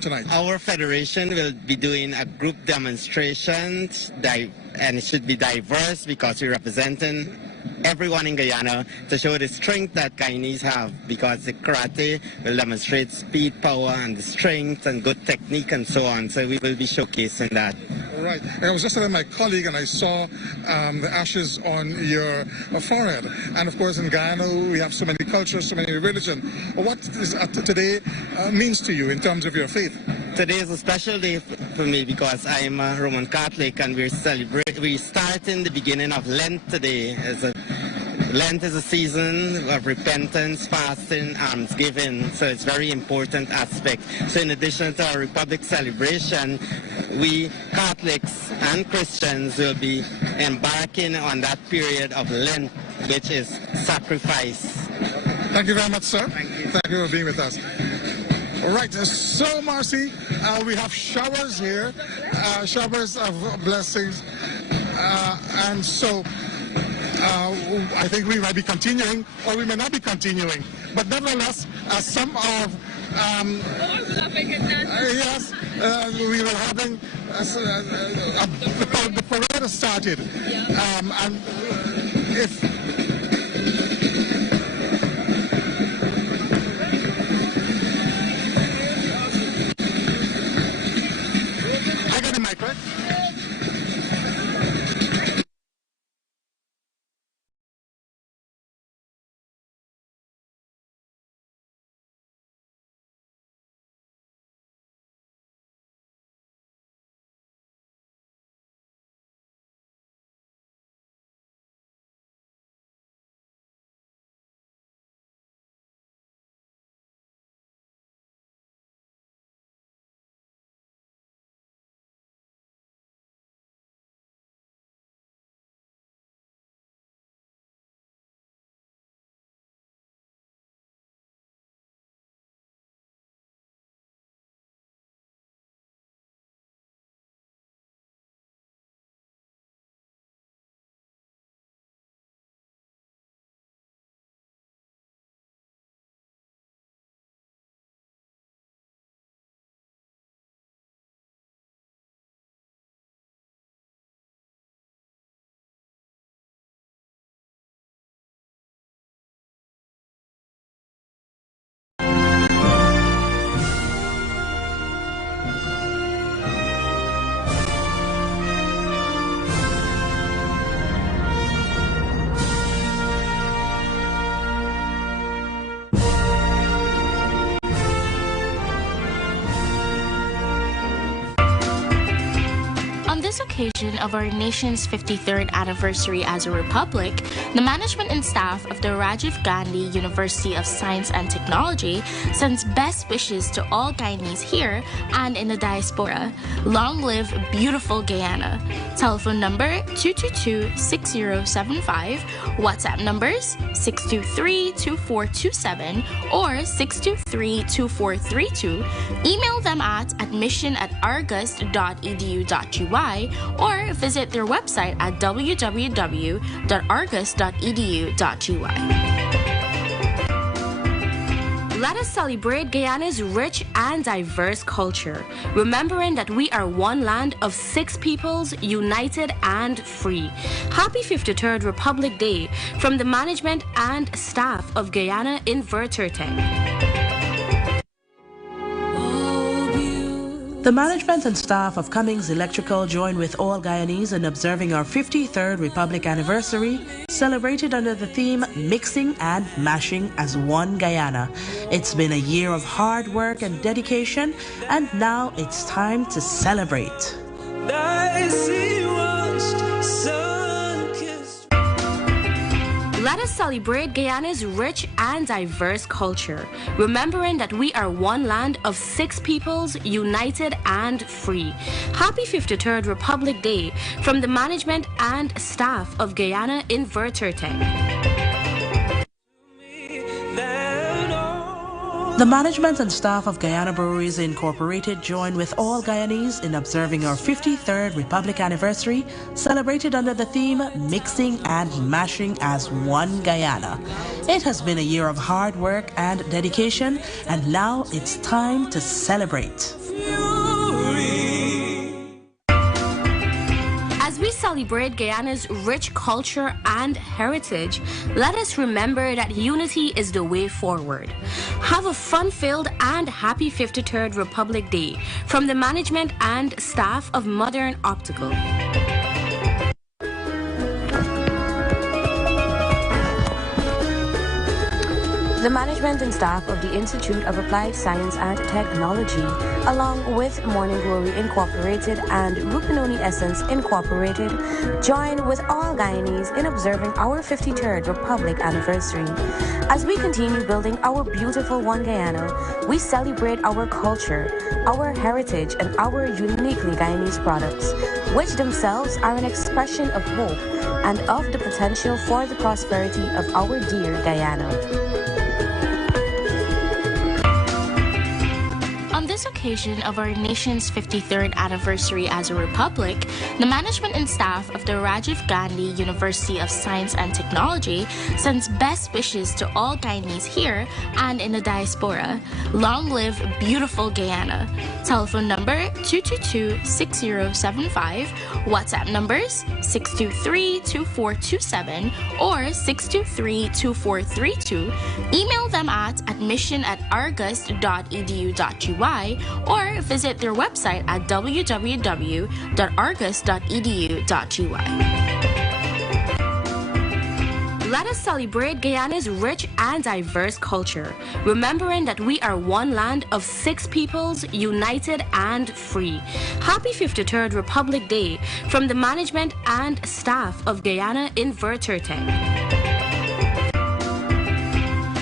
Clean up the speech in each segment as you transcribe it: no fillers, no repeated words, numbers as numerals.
tonight? Our federation will be doing a group demonstration, and it should be diverse because we're representing everyone in Guyana to show the strength that Guyanese have, because the karate will demonstrate speed, power, and the strength and good technique and so on. So we will be showcasing that. Right. I was just telling my colleague, and I saw the ashes on your forehead. And of course, in Guyana, we have so many cultures, so many religions. What is today means to you in terms of your faith? Today is a special day for me because I'm a Roman Catholic, and we're starting the beginning of Lent today. Lent is a season of repentance, fasting, almsgiving, so it's a very important aspect. So in addition to our Republic celebration, we Catholics and Christians will be embarking on that period of Lent, which is sacrifice. Thank you very much, sir. Thank you. Thank you for being with us. All right, so Marcy, we have showers here, showers of blessings, and so I think we might be continuing, or we may not be continuing. But nevertheless, some of yes, we were having the parade has started, and if. I got a mic, right? On this occasion of our nation's 53rd anniversary as a republic, the management and staff of the Rajiv Gandhi University of Science and Technology sends best wishes to all Guyanese here and in the diaspora. Long live beautiful Guyana. Telephone number 222-6075, WhatsApp numbers 623-2427 or 623-2432. Email them at admission@argus.edu.gy or visit their website at www.argus.edu.gy. Let us celebrate Guyana's rich and diverse culture, remembering that we are one land of 6 peoples, united and free. Happy 53rd Republic Day from the management and staff of Guyana Invertertech. The management and staff of Cummings Electrical join with all Guyanese in observing our 53rd Republic anniversary, celebrated under the theme Mixing and Mashing as One Guyana. It's been a year of hard work and dedication, and now it's time to celebrate. Let us celebrate Guyana's rich and diverse culture, remembering that we are one land of 6 peoples, united and free. Happy 53rd Republic Day from the management and staff of Guyana Invertertech. The management and staff of Guyana Breweries Incorporated join with all Guyanese in observing our 53rd Republic anniversary, celebrated under the theme Mixing and Mashing as One Guyana. It has been a year of hard work and dedication, and now it's time to celebrate. As we celebrate Guyana's rich culture and heritage, let us remember that unity is the way forward. Have a fun-filled and happy 53rd Republic Day from the management and staff of Modern Optical. The management and staff of the Institute of Applied Science and Technology, along with Morning Glory Incorporated and Rupununi Essence Incorporated, join with all Guyanese in observing our 53rd Republic anniversary. As we continue building our beautiful One Guyana, we celebrate our culture, our heritage, and our uniquely Guyanese products, which themselves are an expression of hope and of the potential for the prosperity of our dear Guyana. On this occasion of our nation's 53rd anniversary as a republic, the management and staff of the Rajiv Gandhi University of Science and Technology sends best wishes to all Guyanese here and in the diaspora. Long live beautiful Guyana. Telephone number 222-6075, WhatsApp numbers 623-2427 or 623-2432. Email them at admission@argus.edu.gy or visit their website at www.argus.edu.gy. Let us celebrate Guyana's rich and diverse culture, remembering that we are one land of 6 peoples, united and free. Happy 53rd Republic Day from the management and staff of Guyana Invertertech.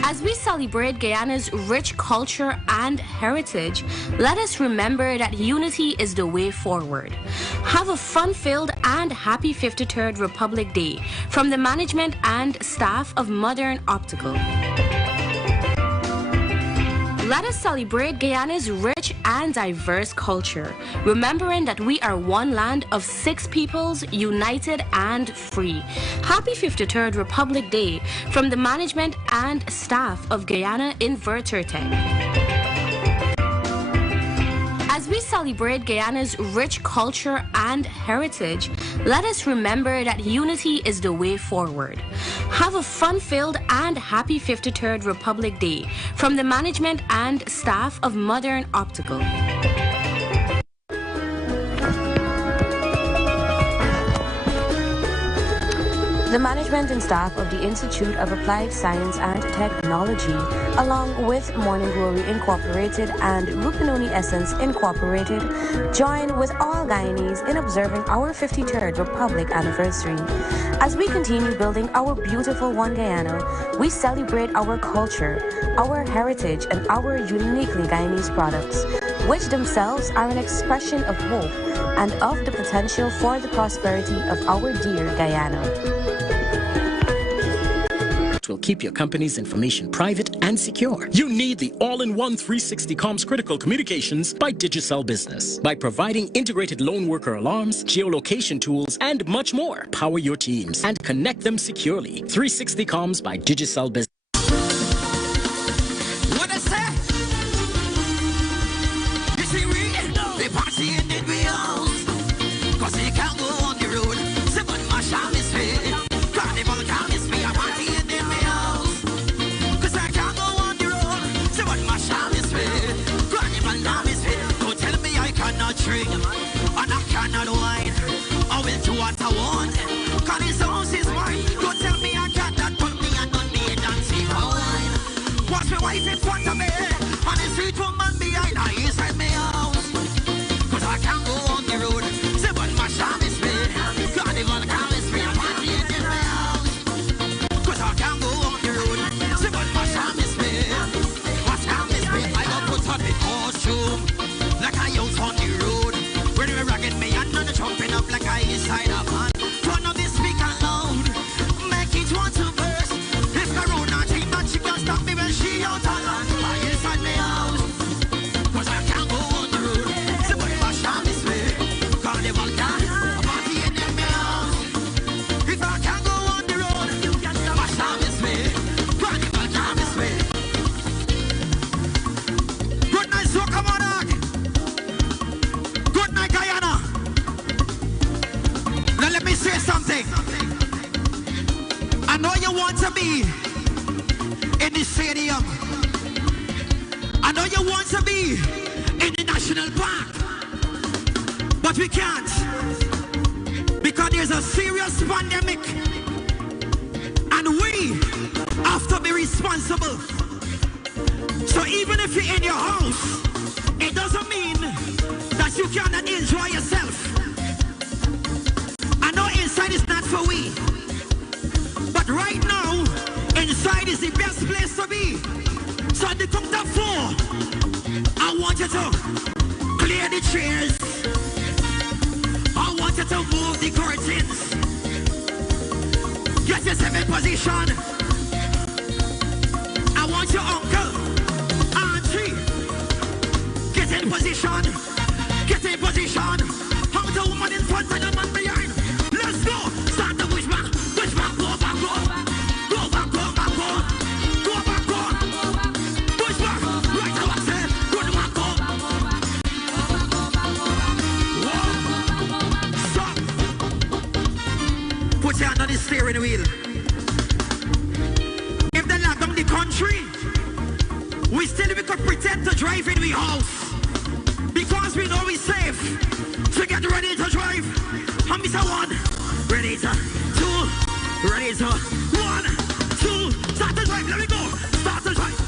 As we celebrate Guyana's rich culture and heritage, let us remember that unity is the way forward. Have a fun-filled and happy 53rd Republic Day from the management and staff of Modern Optical. Let us celebrate Guyana's rich and diverse culture, remembering that we are one land of 6 peoples, united and free. Happy 53rd Republic Day from the management and staff of Guyana Invertertech. As we celebrate Guyana's rich culture and heritage, let us remember that unity is the way forward. Have a fun-filled and happy 53rd Republic Day from the management and staff of Modern Optical. The management and staff of the Institute of Applied Science and Technology, along with Morning Glory Incorporated and Rupununi Essence Incorporated, join with all Guyanese in observing our 53rd Republic anniversary. As we continue building our beautiful One Guyana, we celebrate our culture, our heritage, and our uniquely Guyanese products, which themselves are an expression of hope and of the potential for the prosperity of our dear Guyana. Will keep your company's information private and secure. You need the all-in-one 360 comms critical communications by Digicel Business. By providing integrated lone worker alarms, geolocation tools, and much more, power your teams and connect them securely. 360 comms by Digicel Business. What I say? You see, the party ended we all. Cause they can't go on the road. Seven Marshall is fair. Carnival can't miss me. A party ended me all. Cause I can't go on the road. Seven Marshall is fair. Carnival now is fair. Don't tell me I cannot drink. And I cannot wine. I will do what I want. Cause this house is mine. Don't tell me I cannot put me and not me and dancing for wine. Watch my wife in front of me. And the street woman behind her inside me house. Cause I can't go on the road. Seven Marshall is fair. Carnival can't miss me. A party in my house. Cause I can't go on the road. Seven Marshall is fair. What can't miss me? I got put on the costume. Like I out on the road. When we rocking me and none jumping up like I inside a van. Turn up the speaker loud. Make it want to burst. If Corona team but she can't stop me when she out alone. I inside my house. Cause I can't go on the road. Seven Marshall is fair. Carnival can't. A party in my house. If I can't go on the road. Marshall is fair. Carnival can't miss me. Good night, so come on, dog. want to be in the stadium. I know you want to be in the national park. But we can't. Because there's a serious pandemic. And we have to be responsible. So even if you're in your house, it doesn't mean that you cannot enjoy yourself. I know inside is not for we. But right now, inside is the best place to be. So at the count of 4, I want you to clear the chairs. I want you to move the curtains. Get yourself in position. I want your uncle, auntie, get in position. Get in position. How the woman in front and the man behind. Let's go. Start the push back, go back, go. Go back, go back, go. Go back, go. Push back. Right now I said, go back, go. Whoa. Stop. Put your hand on the steering wheel. If they lock down the country, we could pretend to drive in the house. Because we know we're safe. So get ready to drive. And Mr. 1, ready to 2, ready to 1, 2, start to drive, let me go. Start to drive.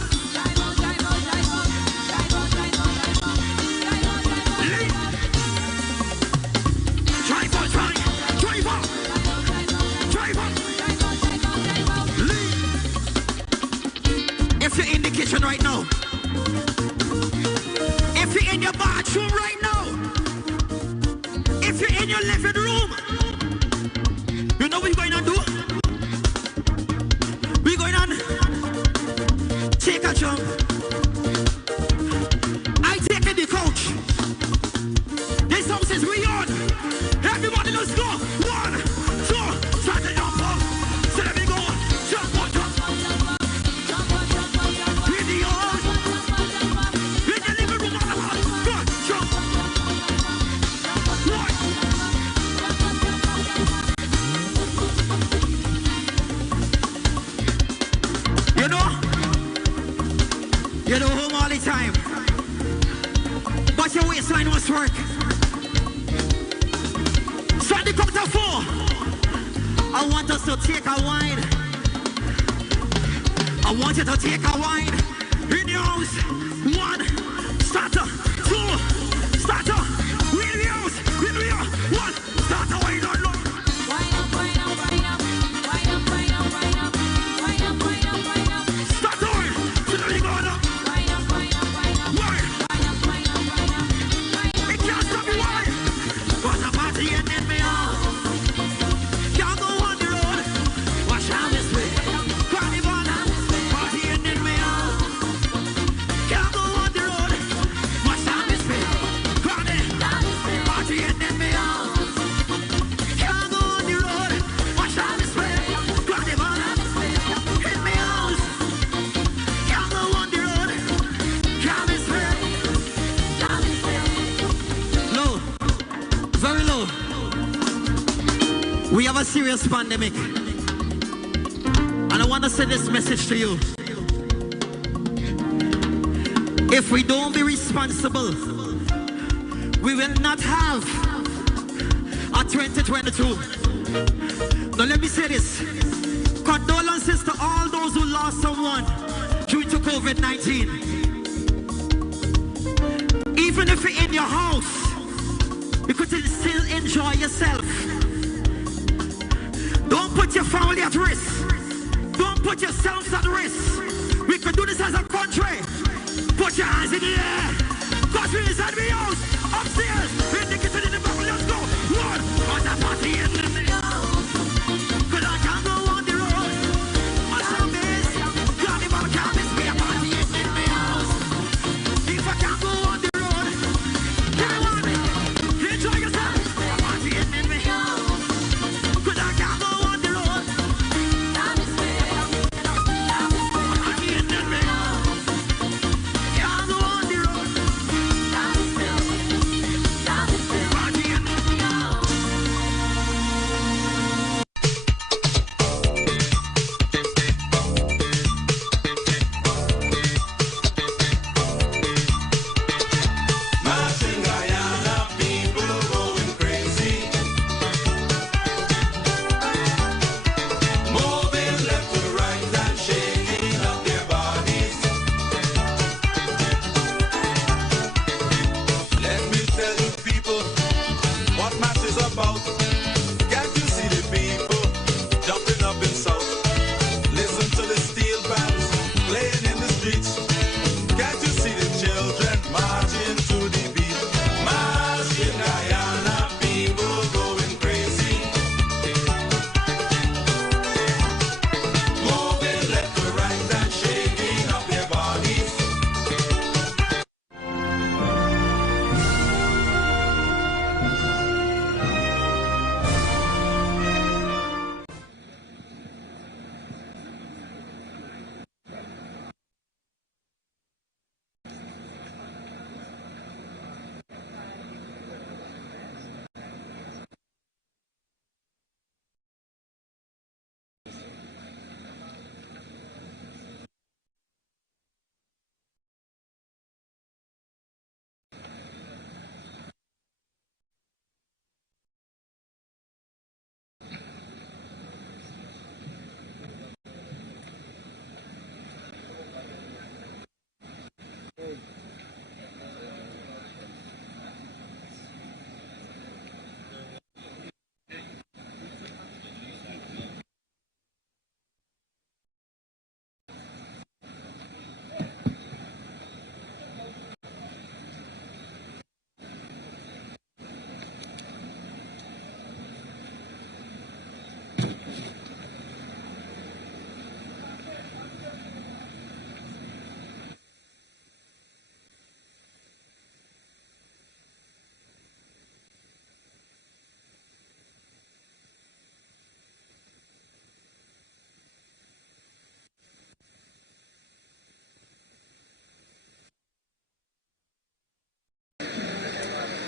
If you're in the kitchen right now, if you're in your bathroom right now, if you're in your living room, you know what we're going to do? We're going to take a jump. I take in the couch. This house is we on. Everybody, let's go. 1, 2, start the jump up. So let me go. Jump. In the yard. In the living room. Go, jump. 1. You know home all the time. But your waistline must work. So at the count of 4, I want us to take a wine. I want you to take a wine. In your house. 1, starter. 2, starter. In the house. 1, starter. Wine on low. Starter wine. So now you going up. Wine. It can't stop me wine. But the party and then me out. Can't go on the road. Watch out this way. Carnival. Party and then me out. Can't go on the road. Watch out this way. Carnival. Party and then me out. Can't go on the road. Watch out this way. Carnival. Hit me out. Can't go on the road. Can't this way. Low. Very low. We have a serious pandemic. And I want to send this message to you. If we don't be responsible, we will not have a 2022. Now let me say this. Condolences to all those who lost someone due to COVID-19. Even if you're in your house, you could still enjoy yourself. Don't put your family at risk. Don't put yourselves at risk. We could do this as a country. Put your hands in the air. Cause we inside the house. Upstairs. In the kitchen, in the back. Let's go. 1. On the party in the middle. Cause I can't go on the road. On some days. Carnival can't miss me. A party in the house. If I can't go on the road, give me 1. Enjoy yourself. A party in the house. Cause I can't go on the road. A party in the house. Can't go on the road. about. Can't you see the people jumping up and shout? Listen to the steel bands playing in the streets. Can't you see the children marching to the beat? Marching Guyana, people going crazy. Moving left to right and shaking up their bodies.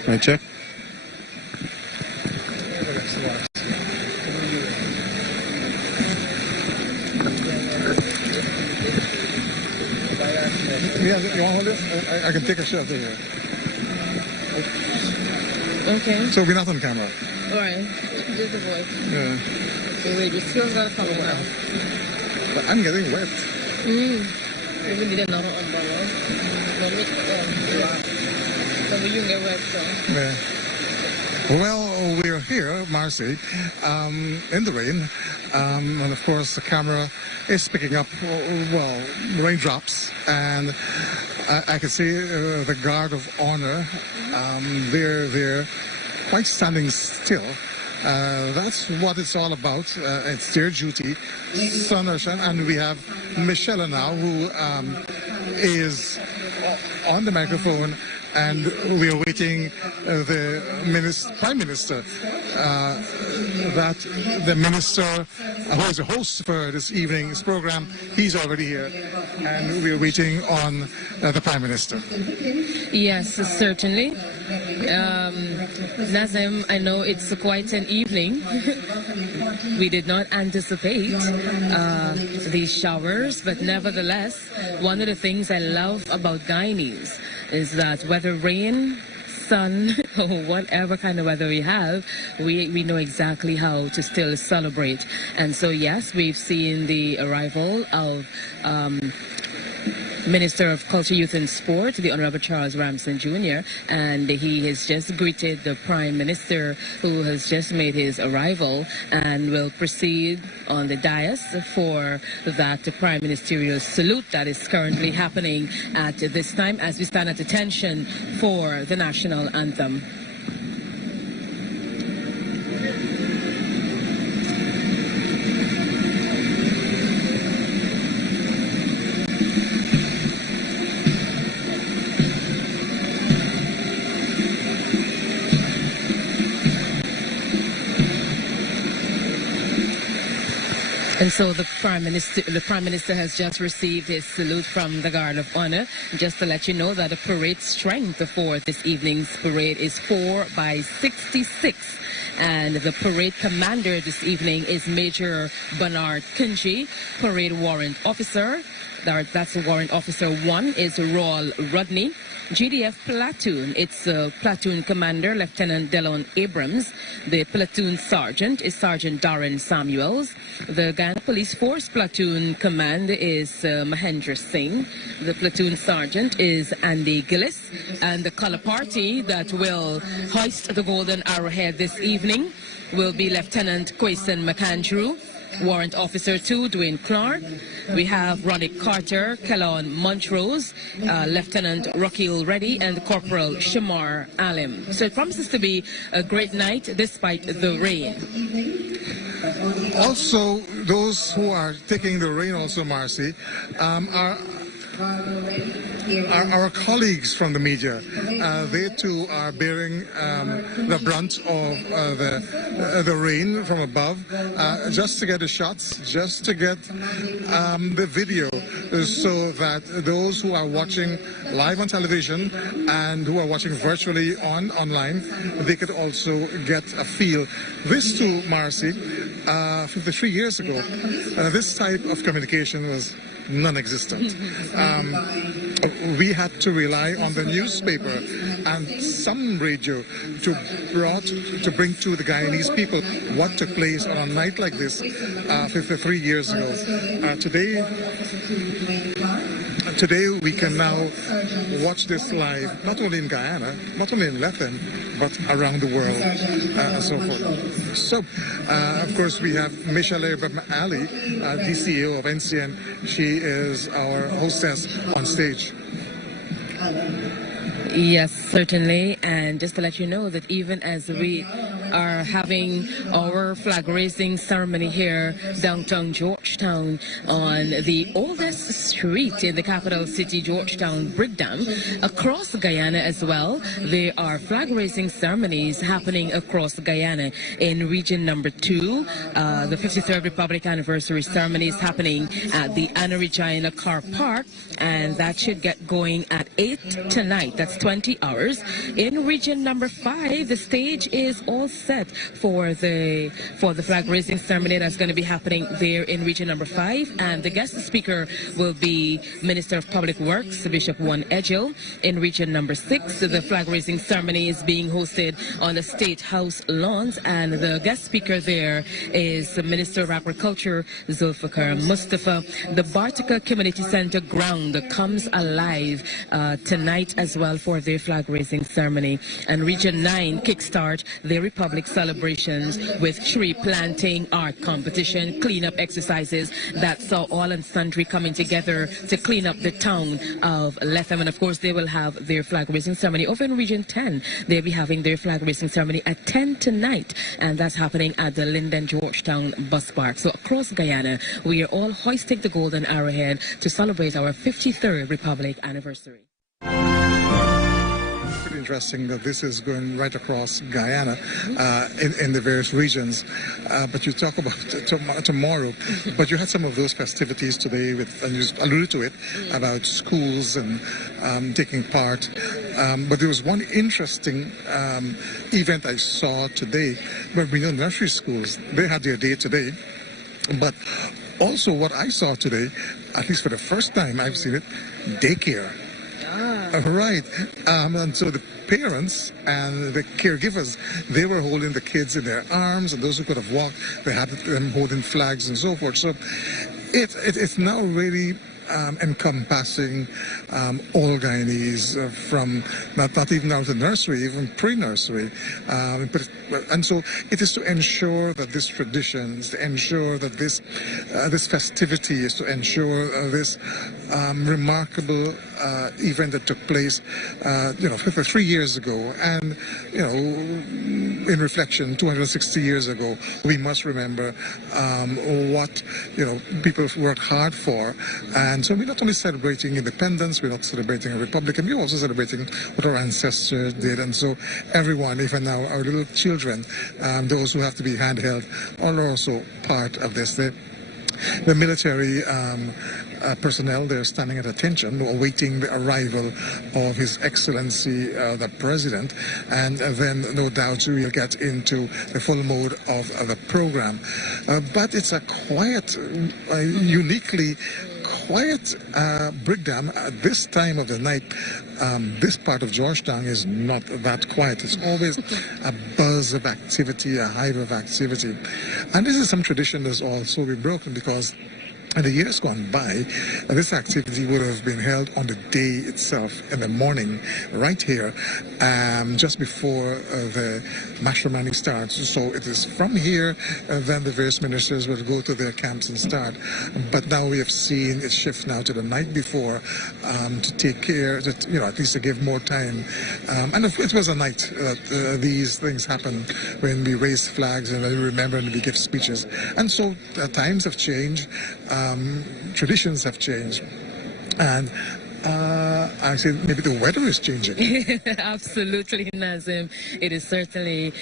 Right, check. Yeah, you want to hold this? I can take a shot here. Okay. So we're not on camera. Alright. There's the voice. Yeah. Okay, wait, the skill's gotta come out. But I'm getting wet. We need another umbrella. But look, yeah. So we can get wet, so. Yeah. Well, we're here, Marcy, in the rain. And of course, the camera is picking up, well, raindrops. And I can see the Guard of Honor. They're quite standing still. That's what it's all about. It's their duty. And we have Michelle now, who is on the microphone, and we are waiting the Prime Minister, that the Minister who is the host for this evening's program, he's already here, and we are waiting on the Prime Minister. Yes, certainly. Nazim, I know it's quite an evening. We did not anticipate these showers, but nevertheless, one of the things I love about Guyanese is that whether rain, sun, or whatever kind of weather we have, we know exactly how to still celebrate. And so, yes, we've seen the arrival of Minister of Culture, Youth and Sport, the Honorable Charles Ramson Jr., and he has just greeted the Prime Minister, who has just made his arrival, and will proceed on the dais for that Prime Ministerial salute that is currently happening at this time as we stand at attention for the national anthem. And so the Prime Minister has just received his salute from the Guard of Honor. Just to let you know that the parade strength for this evening's parade is 4 by 66. And the parade commander this evening is Major Bernard Kunji, parade warrant officer. That's Warrant Officer 1 is Raul Rodney. GDF Platoon, it's Platoon Commander Lieutenant Delon Abrams. The Platoon Sergeant is Sergeant Darren Samuels. The Guyana Police Force Platoon Command is Mahendra Singh. The Platoon Sergeant is Andy Gillis. And the color party that will hoist the Golden Arrowhead this evening will be Lieutenant Quason McAndrew, Warrant Officer 2, Dwayne Clark. We have Ronnie Carter, Kellon Montrose, Lieutenant Rakil Reddy, and Corporal Shamar Alim. So it promises to be a great night despite the rain. Also, those who are taking the rain also, Marcy, our colleagues from the media. They too are bearing the brunt of the rain from above, just to get the shots, just to get the video, so that those who are watching live on television and who are watching virtually online, they could also get a feel. This too, Marcy, 53 years ago, this type of communication was non-existent. We had to rely on the newspaper and some radio to bring to the Guyanese people what took place on a night like this 53 years ago. Today we can now watch this live, not only in Guyana, not only in Lethem, but around the world and so forth. So, of course, we have Michelle Ali, DCO of NCN. She is our hostess on stage. Yes, certainly. And just to let you know that even as we are having our flag raising ceremony here downtown Georgetown on the oldest street in the capital city, Georgetown, Brickdam, across Guyana as well, there are flag raising ceremonies happening across Guyana. In region number 2, the 53rd Republic anniversary ceremony is happening at the Anna Regina Car Park, and that should get going at 8 tonight. That's 20 hours. In region number 5, the stage is all set for the flag raising ceremony that's going to be happening there in region number 5, and the guest speaker will be Minister of Public Works Bishop Juan Edgel. In region number 6, the flag raising ceremony is being hosted on the State House lawns, and the guest speaker there is the Minister of Agriculture Zulfikar Mustafa. The Bartica Community Center ground comes alive tonight as well for their flag raising ceremony, and region 9 kickstart their Republic celebrations with tree planting, art competition, cleanup exercises that saw all and sundry coming together to clean up the town of Lethem. And of course they will have their flag raising ceremony over in region 10. They'll be having their flag raising ceremony at 10 tonight, and that's happening at the Linden Georgetown Bus Park. So across Guyana we are all hoisting the Golden Arrowhead to celebrate our 53rd Republic anniversary. Interesting that this is going right across Guyana in the various regions, but you talk about tomorrow, but you had some of those festivities today and you alluded to it about schools and taking part, but there was one interesting event I saw today where we know nursery schools, they had their day today, but also what I saw today, at least for the first time I've seen it, daycare. Right, and so the parents and the caregivers, they were holding the kids in their arms, and those who could have walked, they had them holding flags and so forth. So it's now really encompassing all Guyanese, from not even out of nursery, even pre-nursery, and so it is to ensure that this traditions, to ensure that this festivity is to ensure this remarkable event that took place 53 years ago, and in reflection 260 years ago, we must remember what people worked hard for. And so we're not only celebrating independence, we're not celebrating a republic, and we're also celebrating what our ancestors did. And so everyone, even now our little children, those who have to be handheld, are also part of this. The military personnel, they're standing at attention, awaiting the arrival of His Excellency, the President, and then no doubt we'll get into the full mode of the program. But it's a quiet, uniquely quiet Brigham at this time of the night. This part of Georgetown is not that quiet. It's always a buzz of activity, a hive of activity. And this is some tradition that's also been broken because in the years gone by, this activity would have been held on the day itself, in the morning, right here, just before the matrimony starts. So it is from here, then the various ministers will go to their camps and start. But now we have seen it shift now to the night before to take care, that, you know, at least to give more time. And it was a night that these things happen when we raise flags and we remember and we give speeches. And so times have changed. Traditions have changed, and I say maybe the weather is changing. Absolutely, Nazim. It is certainly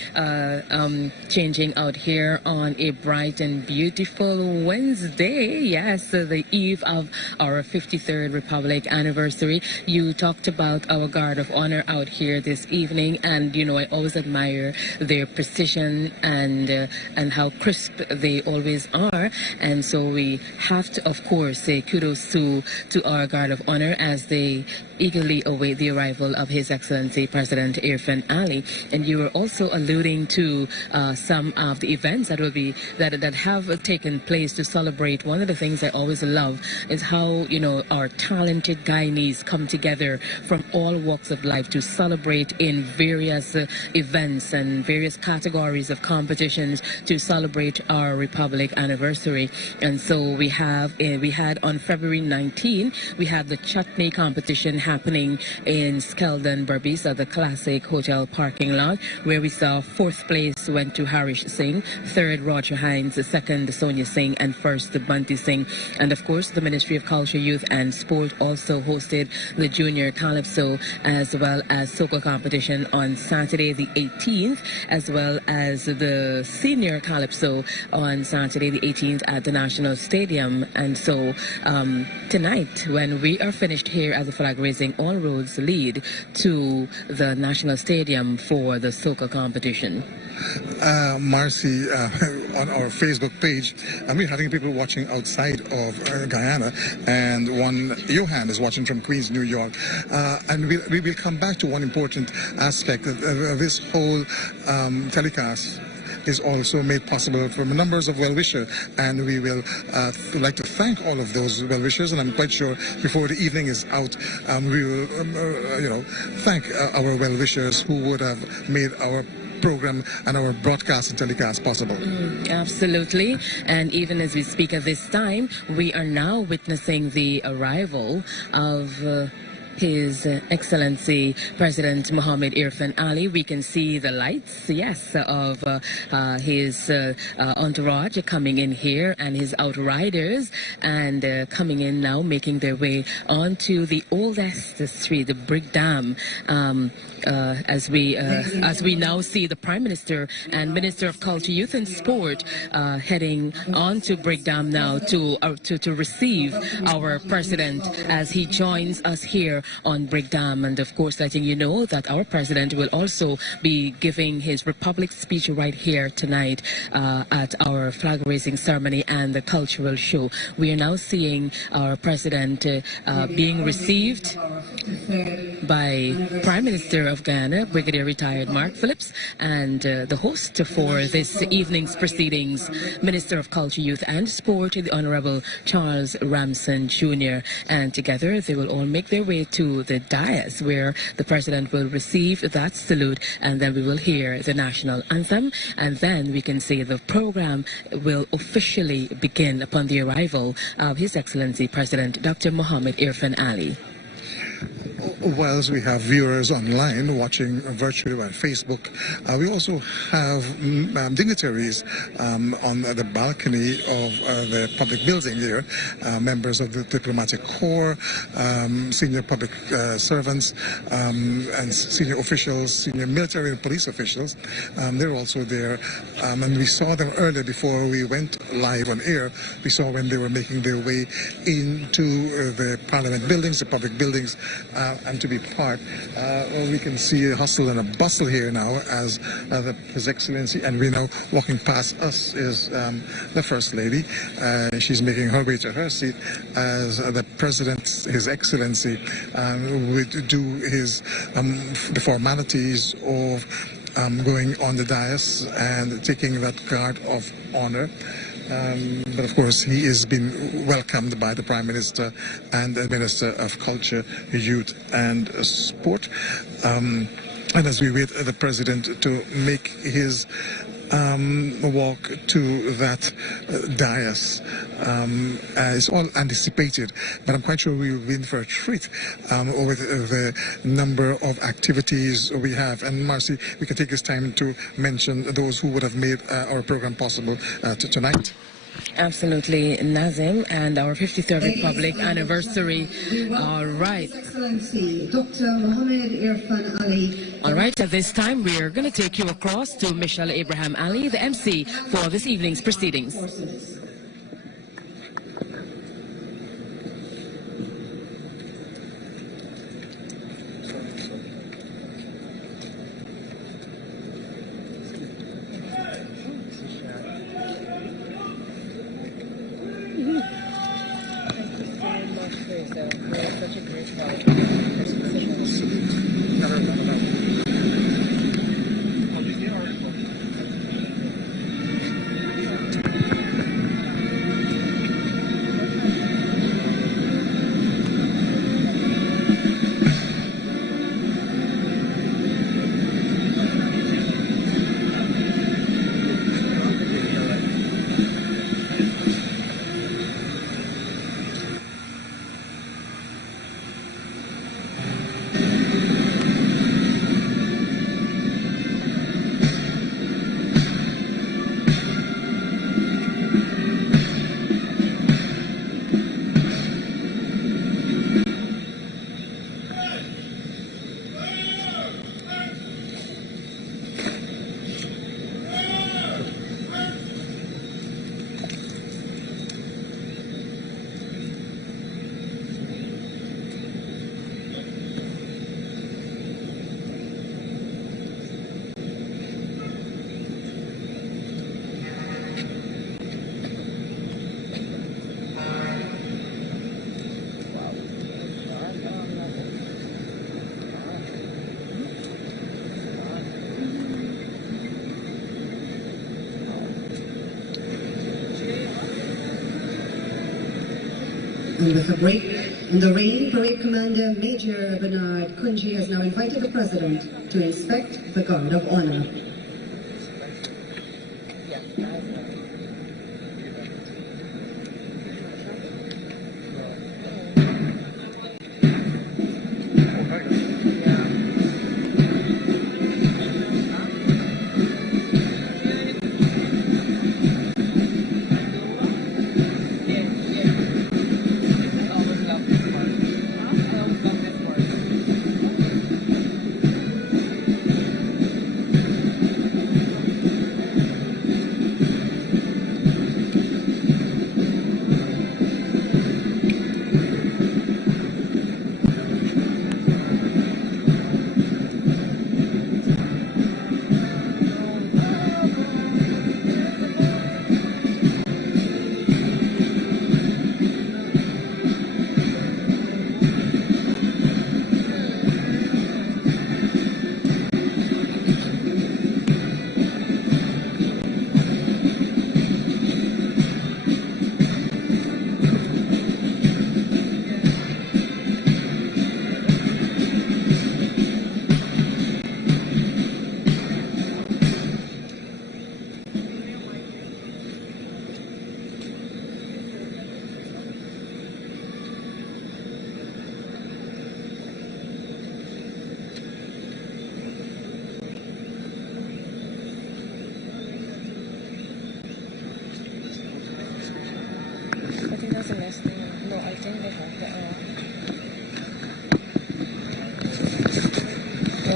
changing out here on a bright and beautiful Wednesday. Yes, the eve of our 53rd Republic anniversary. You talked about our Guard of Honor out here this evening, and you know I always admire their precision and how crisp they always are. And so we have to, of course, say kudos to our Guard of Honor as they eagerly await the arrival of His Excellency President Irfan Ali. And you were also alluding to some of the events that will be that have taken place to celebrate. One of the things I always love is how, you know, our talented Guyanese come together from all walks of life to celebrate in various events and various categories of competitions to celebrate our Republic anniversary. And so we had on February 19, we had the chutney competition happening in Skeldon, Berbice, at the Classic Hotel parking lot, where we saw fourth place went to Harish Singh, third Roger Hines, second Sonia Singh, and first Bunty Singh. And of course, the Ministry of Culture, Youth and Sport also hosted the Junior Calypso as well as Soca competition on Saturday the 18th, as well as the Senior Calypso on Saturday the 18th at the National Stadium. And so tonight, when we are finished here at the flag raising, all roads lead to the National Stadium for the Soca competition. Marcy, on our Facebook page, and we're having people watching outside of Guyana, and Johan is watching from Queens, New York. And we will come back to one important aspect of this whole telecast is also made possible from numbers of well-wishers, and we will like to thank all of those well-wishers, and I'm quite sure before the evening is out, we will thank our well-wishers who would have made our program and our broadcast and telecast possible. Absolutely. And even as we speak at this time, we are now witnessing the arrival of His Excellency President Mohammed Irfan Ali. We can see the lights, yes, of his entourage coming in here, and his outriders, and coming in now, making their way onto the oldest street, the Brigham. As we now see the Prime Minister and Minister of Culture, Youth and Sport heading on to Brigham now to receive our President as he joins us here on Brigham. And of course, letting you know that our President will also be giving his Republic speech right here tonight at our flag raising ceremony and the cultural show. We are now seeing our President being received by Prime Minister of Guyana, Brigadier Retired Mark Phillips, and the host for this evening's proceedings, Minister of Culture, Youth and Sport, the Honorable Charles Ramson Jr. And together they will all make their way to the dais where the President will receive that salute, and then we will hear the national anthem, and then we can say the program will officially begin upon the arrival of His Excellency President Dr. Mohammed Irfan Ali. Whilst we have viewers online watching virtually on Facebook, we also have dignitaries on the balcony of the public building here, members of the diplomatic corps, senior public servants, and senior officials, senior military and police officials. They're also there, and we saw them earlier before we went live on air. We saw when they were making their way into the parliament buildings, the public buildings. and to be part. We can see a hustle and a bustle here now as His Excellency, and we know walking past us is the First Lady. She's making her way to her seat as the President, His Excellency, would do his the formalities of going on the dais and taking that card of honor. But of course, he is been welcomed by the Prime Minister and the Minister of Culture, Youth and Sport. And as we wait the President to make his walk to that dais, it's all anticipated, but I'm quite sure we'll be in for a treat with the number of activities we have. And Marcy, we can take this time to mention those who would have made our program possible tonight. Absolutely, Nazim, and our 53rd Republic anniversary. All right. Excellency, Dr. Mohammed Irfan Ali. All right, at this time, we're going to take you across to Michelle Abraham Ali, the MC for this evening's proceedings. And with a break in the rain, Parade Commander Major Bernard Kunji has now invited the President to inspect the Guard of Honor.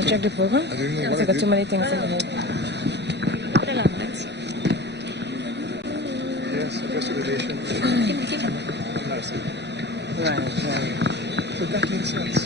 Check the program? I didn't know I what I got did. too many things in the head. Yes, investigation. Right. But that makes sense.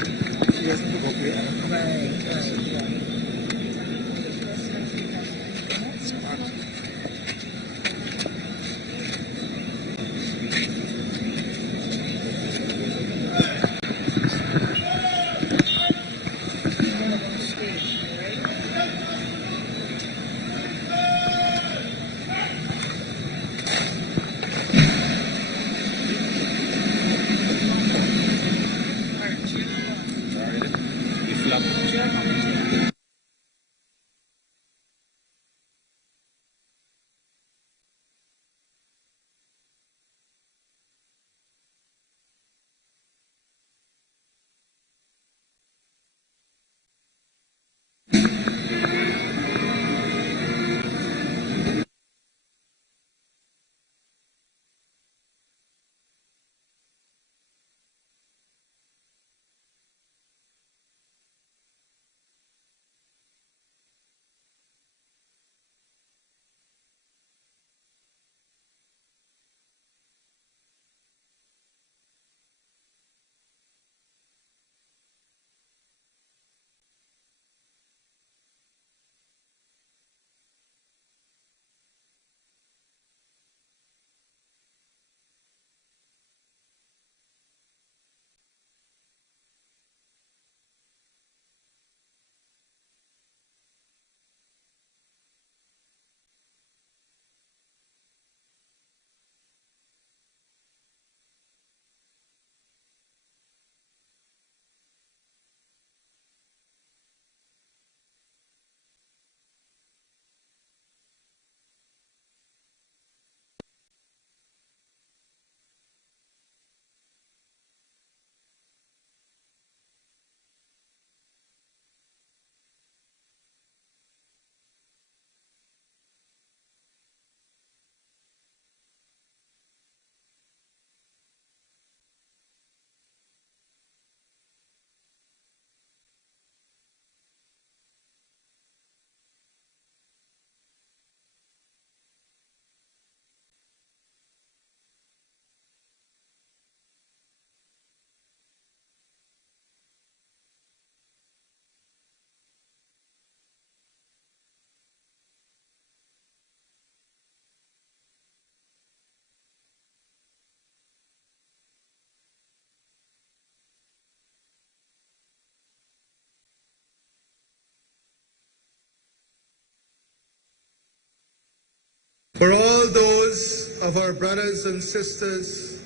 For all those of our brothers and sisters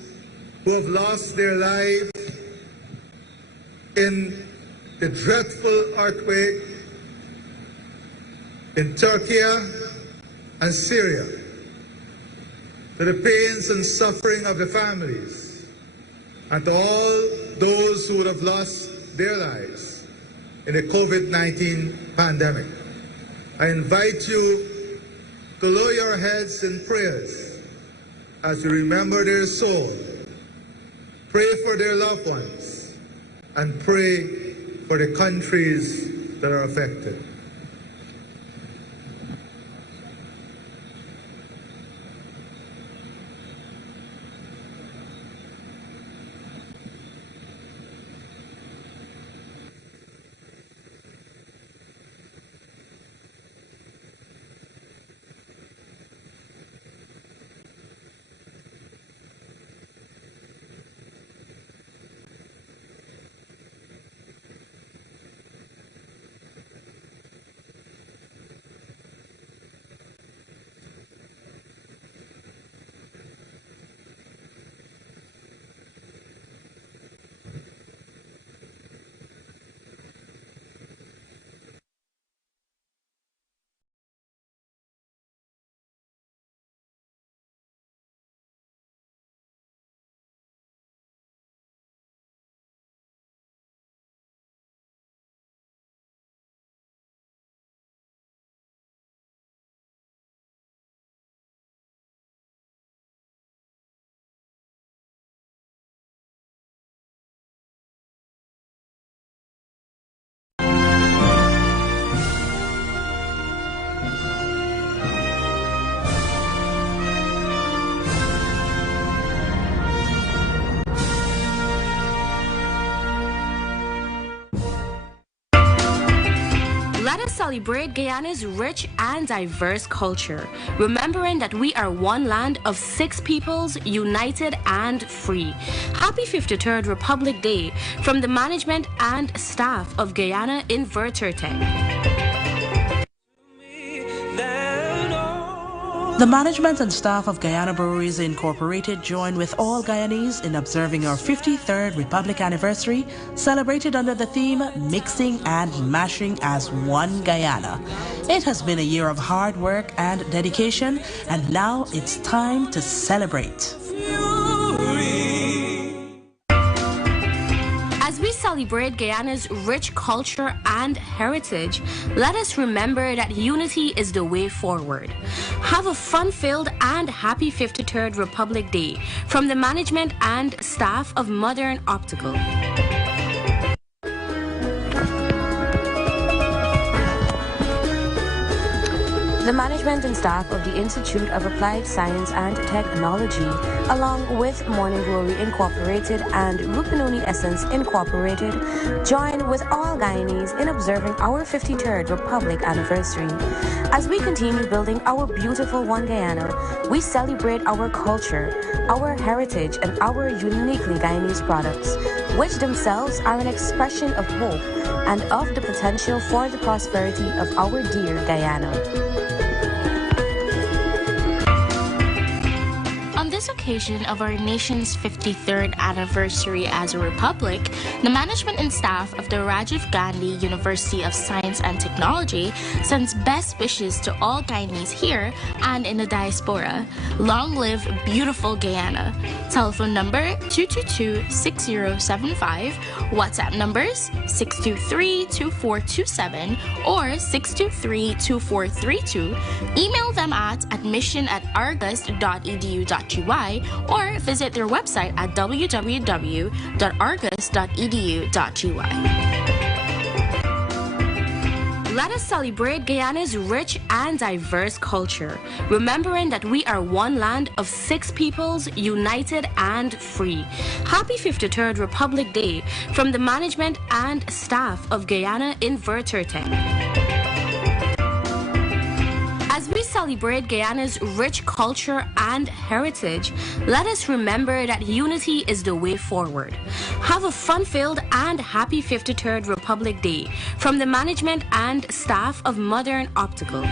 who have lost their life in the dreadful earthquake in Turkey and Syria, to the pains and suffering of the families, and to all those who would have lost their lives in the COVID-19 pandemic. I invite you to lower your heads in prayers as you remember their soul, pray for their loved ones, and pray for the countries that are affected. celebrate Guyana's rich and diverse culture, remembering that we are one land of 6 peoples, united and free. Happy 53rd Republic Day from the management and staff of Guyana Invertertech. The management and staff of Guyana Breweries Incorporated join with all Guyanese in observing our 53rd Republic anniversary, celebrated under the theme Mixing and Mashing as One Guyana. It has been a year of hard work and dedication, and now it's time to celebrate. As we celebrate Guyana's rich culture and heritage, let us remember that unity is the way forward. Have a fun-filled and happy 53rd Republic Day from the management and staff of Modern Optical. The management and staff of the Institute of Applied Science and Technology, along with Morning Glory Incorporated and Rupununi Essence Incorporated, join with all Guyanese in observing our 53rd Republic anniversary. As we continue building our beautiful One Guyana, we celebrate our culture, our heritage, and our uniquely Guyanese products, which themselves are an expression of hope and of the potential for the prosperity of our dear Guyana. On this occasion of our nation's 53rd anniversary as a republic, the management and staff of the Rajiv Gandhi University of Science and Technology sends best wishes to all Guyanese here and in the diaspora. Long live beautiful Guyana. Telephone number 222-6075, WhatsApp numbers 623-2427 or 623-2432. Email them at admission@argus.edu.gy or visit their website at www.argus.edu.gy. Let us celebrate Guyana's rich and diverse culture, remembering that we are one land of 6 peoples, united and free. Happy 53rd Republic Day from the management and staff of Guyana Invertertech. As we celebrate Guyana's rich culture and heritage, let us remember that unity is the way forward. Have a fun-filled and happy 53rd Republic Day from the management and staff of Modern Optical.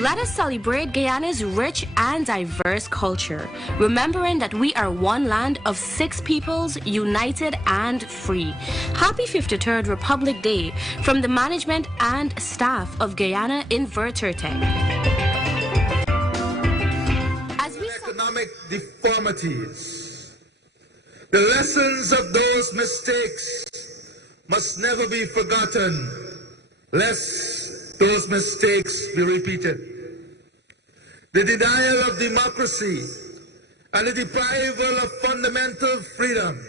Let us celebrate Guyana's rich and diverse culture, remembering that we are one land of 6 peoples, united and free. Happy 53rd Republic Day from the management and staff of Guyana Invertertech. As we economic deformities, the lessons of those mistakes must never be forgotten, lest those mistakes be repeated. The denial of democracy and the deprival of fundamental freedom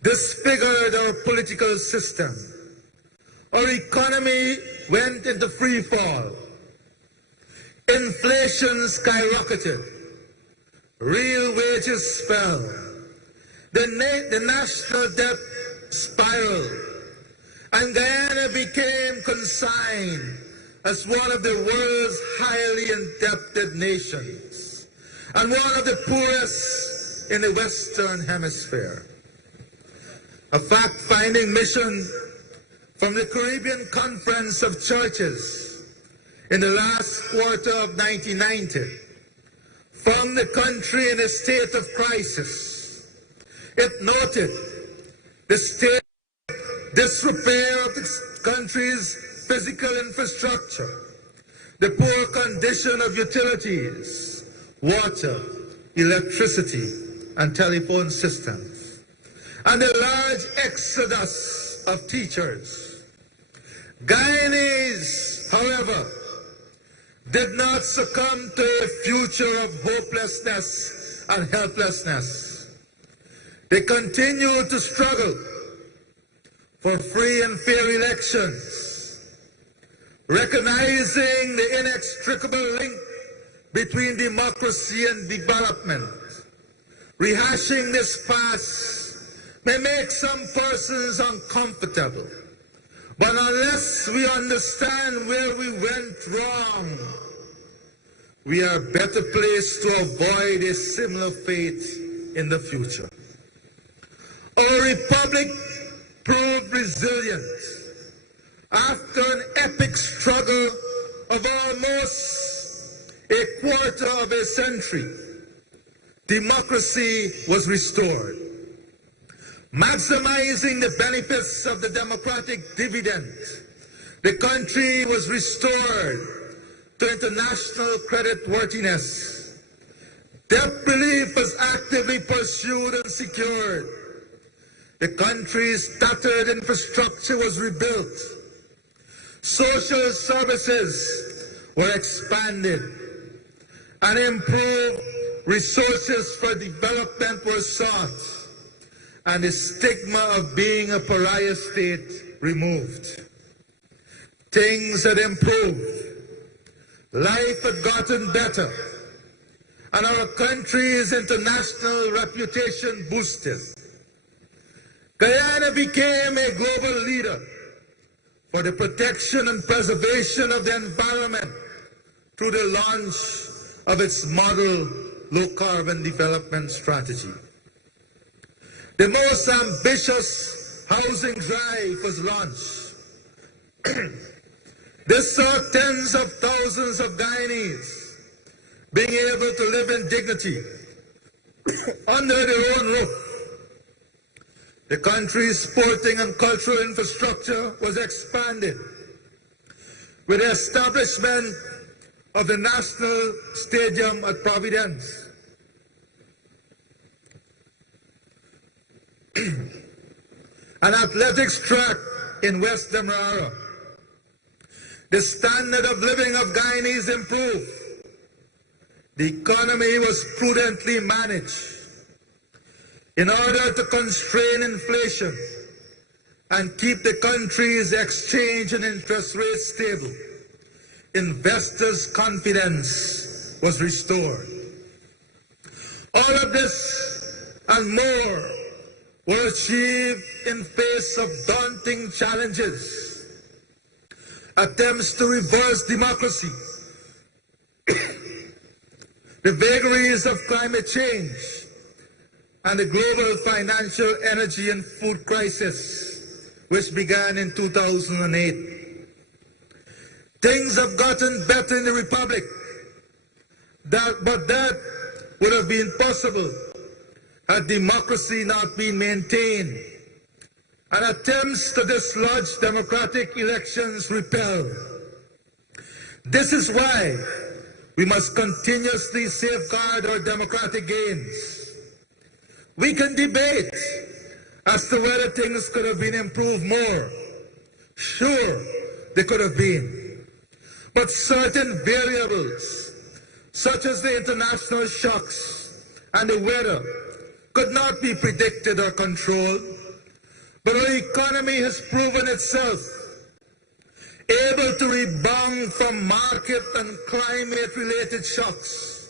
disfigured our political system. Our economy went into free fall. Inflation skyrocketed. Real wages fell. The national debt spiraled. And Guyana became consigned as one of the world's highly indebted nations and one of the poorest in the Western Hemisphere. A fact-finding mission from the Caribbean Conference of Churches in the last quarter of 1990 found the country in a state of crisis. It noted the state of disrepair of the country's physical infrastructure, the poor condition of utilities, water, electricity, and telephone systems, and the large exodus of teachers. Guyanese, however, did not succumb to a future of hopelessness and helplessness. They continued to struggle for free and fair elections, recognizing the inextricable link between democracy and development. Rehashing this past may make some persons uncomfortable, But unless we understand where we went wrong, we are better placed to avoid a similar fate in the future. Our republic proved resilient after an epic struggle of almost a quarter of a century. Democracy was restored. Maximizing the benefits of the democratic dividend, the country was restored to international creditworthiness. Debt relief was actively pursued and secured. The country's tattered infrastructure was rebuilt. Social services were expanded, and improved resources for development were sought, and the stigma of being a pariah state removed. Things had improved. Life had gotten better, and our country's international reputation boosted. Guyana became a global leader for the protection and preservation of the environment through the launch of its model low-carbon development strategy. The most ambitious housing drive was launched. This saw tens of thousands of Guyanese being able to live in dignity under their own roof. The country's sporting and cultural infrastructure was expanded with the establishment of the National Stadium at Providence. An athletics track in West Demerara. The standard of living of Guyanese improved. The economy was prudently managed in order to constrain inflation and keep the country's exchange and interest rates stable. Investors' confidence was restored. All of this and more were achieved in face of daunting challenges, attempts to reverse democracy, the vagaries of climate change, and the global financial, energy, and food crisis, which began in 2008. Things have gotten better in the Republic, but that would have been possible had democracy not been maintained and attempts to dislodge democratic elections repelled. This is why we must continuously safeguard our democratic gains. We can debate as to whether things could have been improved more. Sure, they could have been. But certain variables, such as the international shocks and the weather, could not be predicted or controlled. But our economy has proven itself able to rebound from market and climate-related shocks.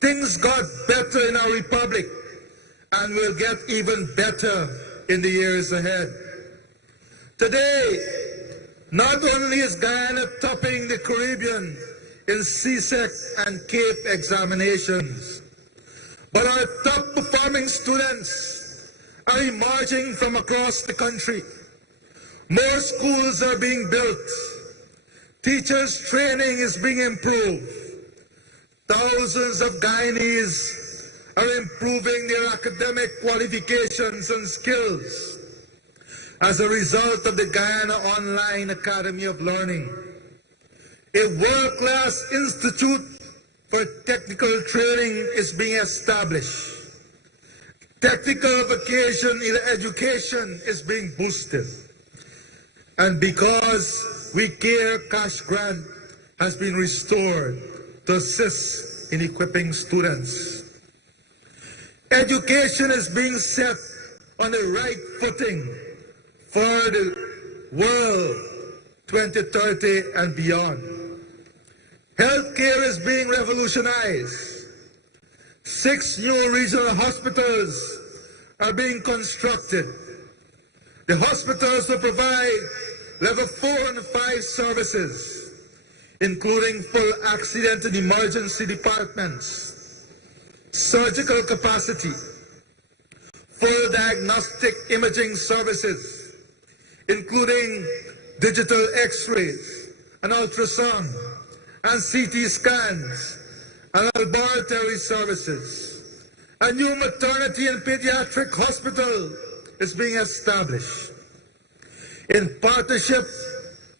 Things got better in our republic and will get even better in the years ahead. Today, not only is Guyana topping the Caribbean in CSEC and CAPE examinations, but our top-performing students are emerging from across the country. More schools are being built. Teachers' training is being improved. Thousands of Guyanese are improving their academic qualifications and skills as a result of the Guyana Online Academy of Learning, a world-class institute for technical training is being established. Technical vocational education is being boosted. And because We Care cash grant has been restored to assist in equipping students. Education is being set on the right footing for the world 2030 and beyond. Healthcare is being revolutionized. 6 new regional hospitals are being constructed. The hospitals will provide Level 4 and 5 services, including full accident and emergency departments, surgical capacity, full diagnostic imaging services, including digital x-rays and ultrasound and CT scans and laboratory services. A new maternity and pediatric hospital is being established. In partnership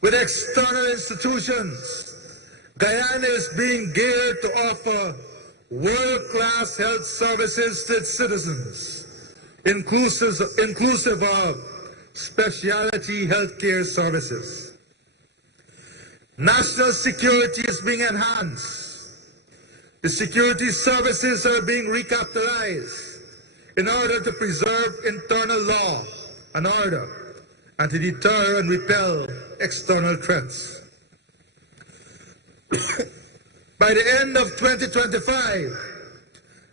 with external institutions, Guyana is being geared to offer world-class health services to its citizens, inclusive of specialty healthcare services. National security is being enhanced. The security services are being recapitalized in order to preserve internal law and order and to deter and repel external threats. By the end of 2025,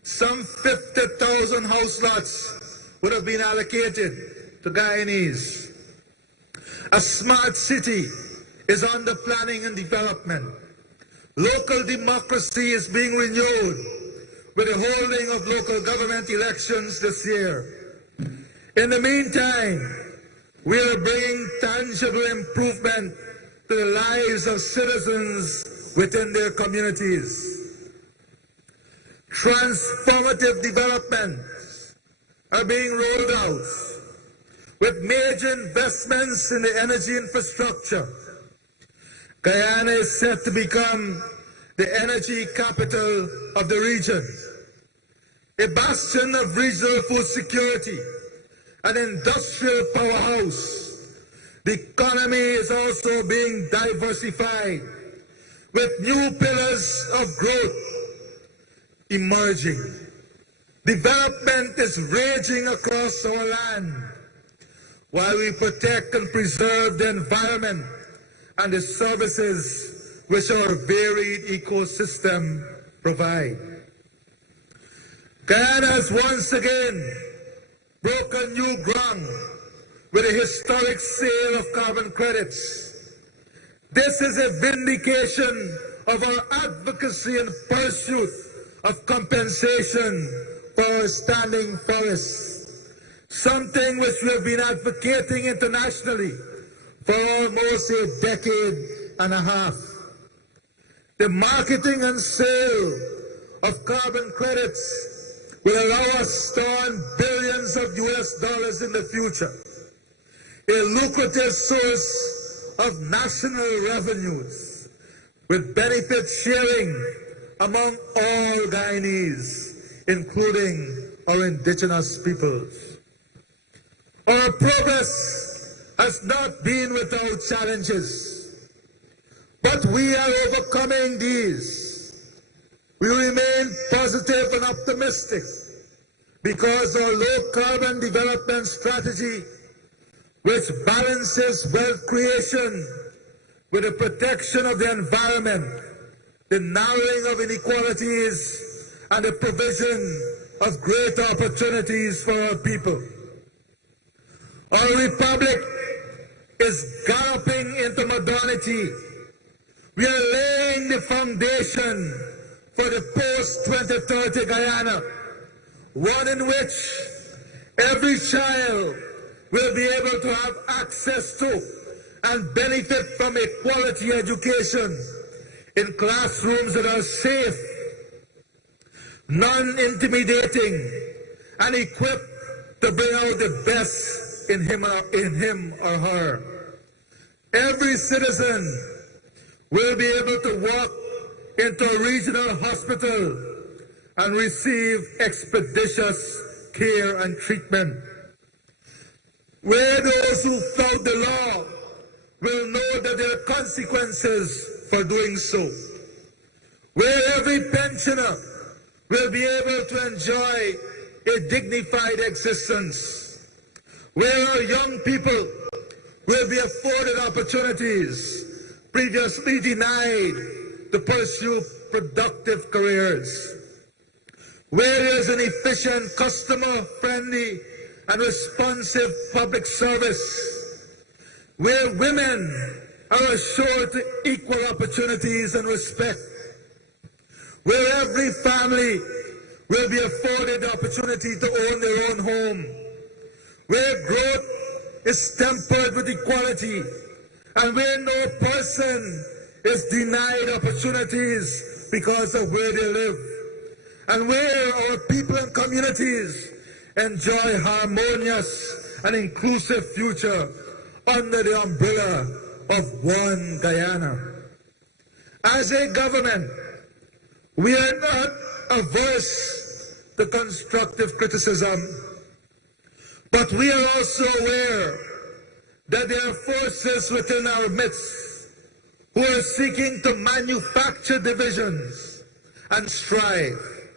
some 50,000 house lots would have been allocated to Guyanese. A smart city is under planning and development. Local democracy is being renewed with the holding of local government elections this year. In the meantime, we are bringing tangible improvement to the lives of citizens within their communities. Transformative developments are being rolled out with major investments in the energy infrastructure. Guyana is set to become the energy capital of the region, a bastion of regional food security, an industrial powerhouse. The economy is also being diversified with new pillars of growth emerging. Development is raging across our land while we protect and preserve the environment and the services which our varied ecosystem provide. Guyana has once again broken new ground with a historic sale of carbon credits. This is a vindication of our advocacy and pursuit of compensation for our standing forests, something which we have been advocating internationally for almost a decade and a half. The marketing and sale of carbon credits will allow us to earn billions of US dollars in the future, a lucrative source of national revenues, with benefit sharing among all Guyanese, including our indigenous peoples. Our progress has not been without challenges, but we are overcoming these. We remain positive and optimistic because our low-carbon development strategy, which balances wealth creation with the protection of the environment, the narrowing of inequalities, and the provision of great opportunities for our people. Our republic is galloping into modernity. We are laying the foundation for the post-2030 Guyana, one in which every child will be able to have access to and benefit from a quality education in classrooms that are safe, non-intimidating, and equipped to bring out the best in him or her. Every citizen will be able to walk into a regional hospital and receive expeditious care and treatment, where those who flout the law will know that there are consequences for doing so, where every pensioner will be able to enjoy a dignified existence, where our young people will be afforded opportunities previously denied to pursue productive careers, where there is an efficient, customer-friendly, and responsive public service, where women are assured equal opportunities and respect, where every family will be afforded the opportunity to own their own home, where growth is tempered with equality, and where no person is denied opportunities because of where they live, and where our people and communities enjoy harmonious and inclusive future under the umbrella of one Guyana. As a government, we are not averse to constructive criticism, but we are also aware that there are forces within our midst who are seeking to manufacture divisions and strife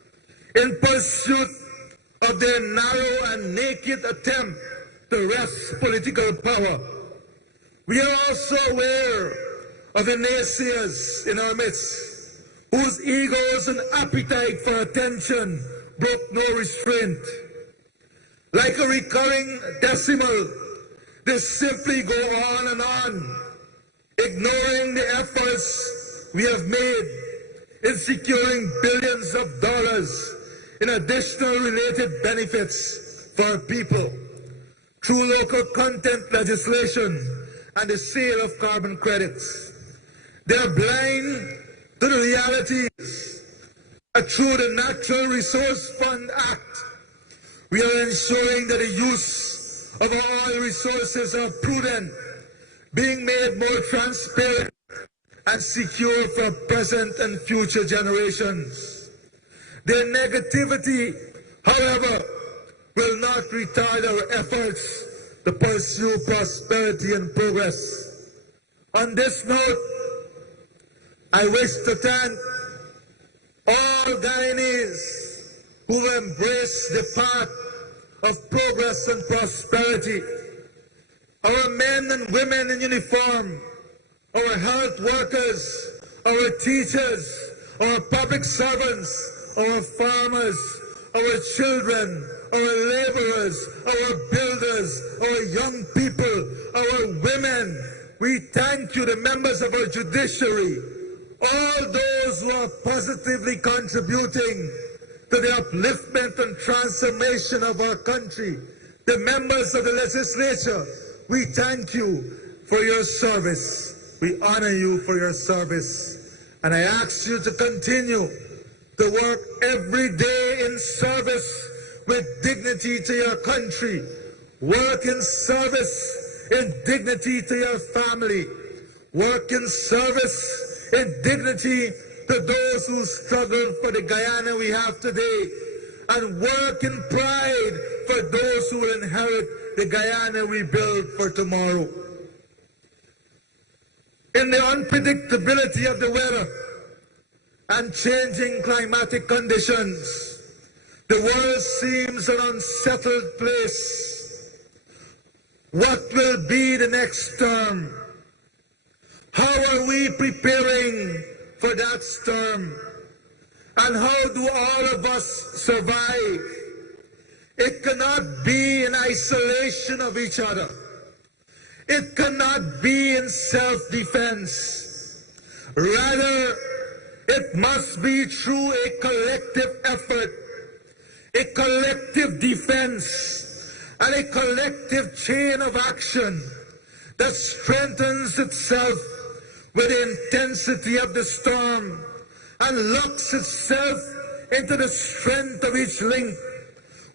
in pursuit of their narrow and naked attempt to wrest political power. We are also aware of the naysayers in our midst whose egos and appetite for attention broke no restraint. Like a recurring decimal, they simply go on and on, ignoring the efforts we have made in securing billions of dollars in additional related benefits for our people through local content legislation and the sale of carbon credits. They are blind to the realities that through the Natural Resource Fund Act, we are ensuring that the use of our oil resources are prudent, being made more transparent and secure for present and future generations. Their negativity, however, will not retard our efforts to pursue prosperity and progress. On this note, I wish to thank all Guyanese who embrace the path of progress and prosperity. Our men and women in uniform, our health workers, our teachers, our public servants, our farmers, our children, our laborers, our builders, our young people, our women. We thank you, the members of our judiciary, all those who are positively contributing to the upliftment and transformation of our country. The members of the legislature, we thank you for your service. We honor you for your service. And I ask you to continue to work every day in service with dignity to your country. Work in service in dignity to your family. Work in service in dignity to those who struggle for the Guyana we have today. And work in pride for those who will inherit the Guyana we build for tomorrow. In the unpredictability of the weather and changing climatic conditions, the world seems an unsettled place. What will be the next storm? How are we preparing for that storm? And how do all of us survive? It cannot be in isolation of each other. It cannot be in self-defense. Rather, it must be through a collective effort, a collective defense, and a collective chain of action that strengthens itself with the intensity of the storm and locks itself into the strength of each link.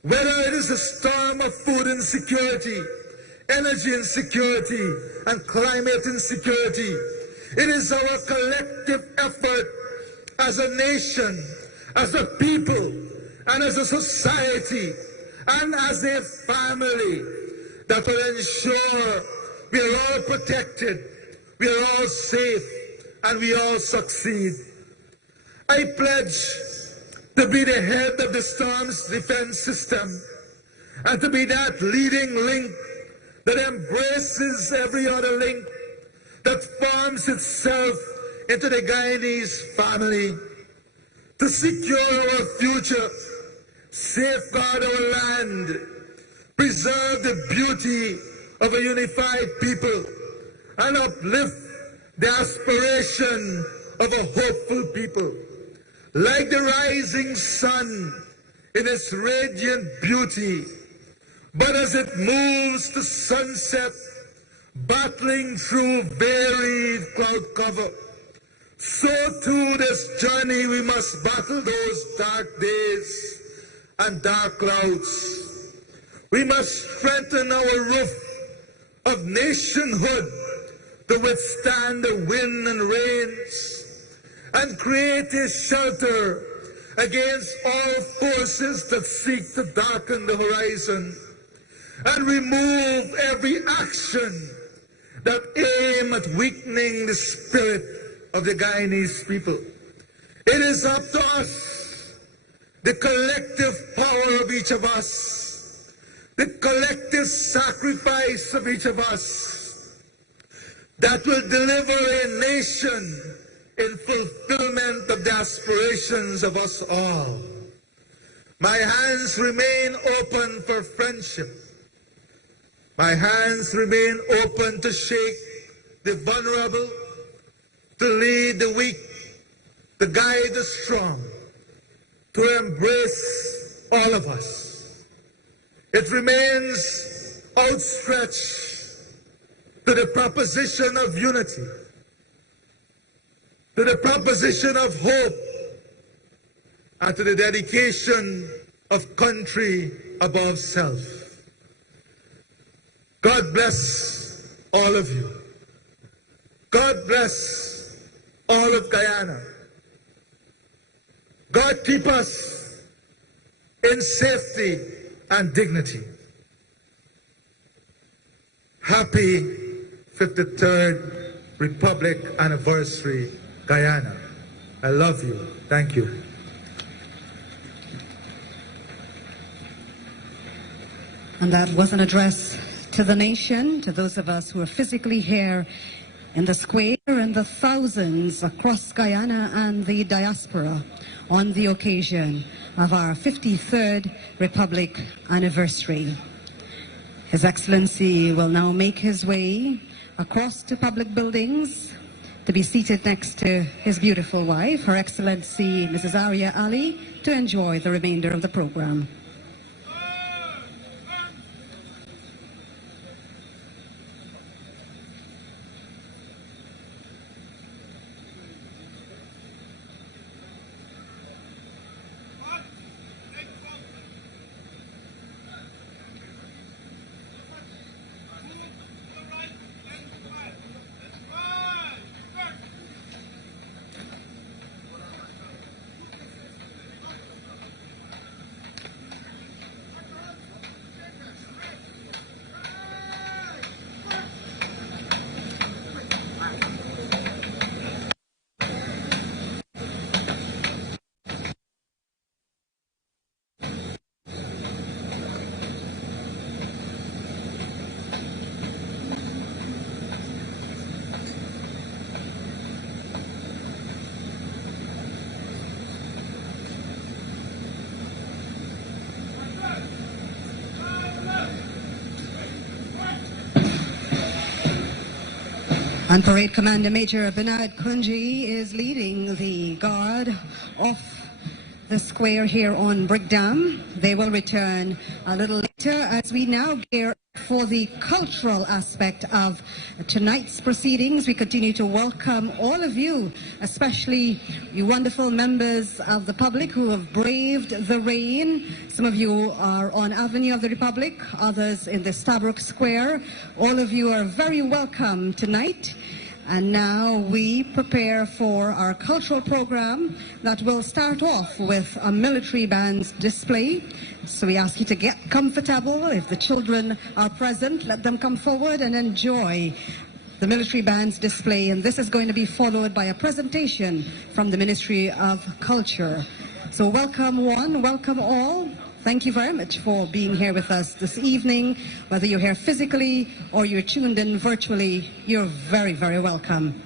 Whether it is a storm of food insecurity, energy insecurity, and climate insecurity, it is our collective effort as a nation, as a people, and as a society, and as a family that will ensure we are all protected, we are all safe, and we all succeed. I pledge to be the head of the storm's defense system and to be that leading link that embraces every other link, that forms itself into the Guyanese family, to secure our future, safeguard our land, preserve the beauty of a unified people, and uplift the aspiration of a hopeful people. Like the rising sun in its radiant beauty, but as it moves to sunset, battling through varied cloud cover, so too this journey we must battle those dark days and dark clouds. We must strengthen our roof of nationhood to withstand the wind and rains, and create a shelter against all forces that seek to darken the horizon, and remove every action that aim at weakening the spirit of the Guyanese people. It is up to us, the collective power of each of us, the collective sacrifice of each of us, that will deliver a nation in fulfillment of the aspirations of us all. My hands remain open for friendship. My hands remain open to shake the vulnerable, to lead the weak, to guide the strong, to embrace all of us. It remains outstretched to the proposition of unity, to the proposition of hope, and to the dedication of country above self. God bless all of you. God bless all of Guyana. God keep us in safety and dignity. Happy 53rd Republic Anniversary, Guyana. I love you. Thank you. And that was an address to the nation, to those of us who are physically here in the square and the thousands across Guyana and the diaspora on the occasion of our 53rd Republic anniversary. His Excellency will now make his way across to public buildings to be seated next to his beautiful wife, Her Excellency Mrs. Arya Ali, to enjoy the remainder of the program. And Parade Commander Major Bernard Kunji is leading the guard off the square here on Brick Dam. They will return a little later as we now gear for the cultural aspect of tonight's proceedings. We continue to welcome all of you, especially you wonderful members of the public who have braved the rain. Some of you are on Avenue of the Republic, others in the Stabroek Square. All of you are very welcome tonight. And now we prepare for our cultural program that will start off with a military band's display. So we ask you to get comfortable. If the children are present, let them come forward and enjoy the military band's display. And this is going to be followed by a presentation from the Ministry of Culture. So welcome one, welcome all. Thank you very much for being here with us this evening. Whether you're here physically or you're tuned in virtually, you're very, very welcome.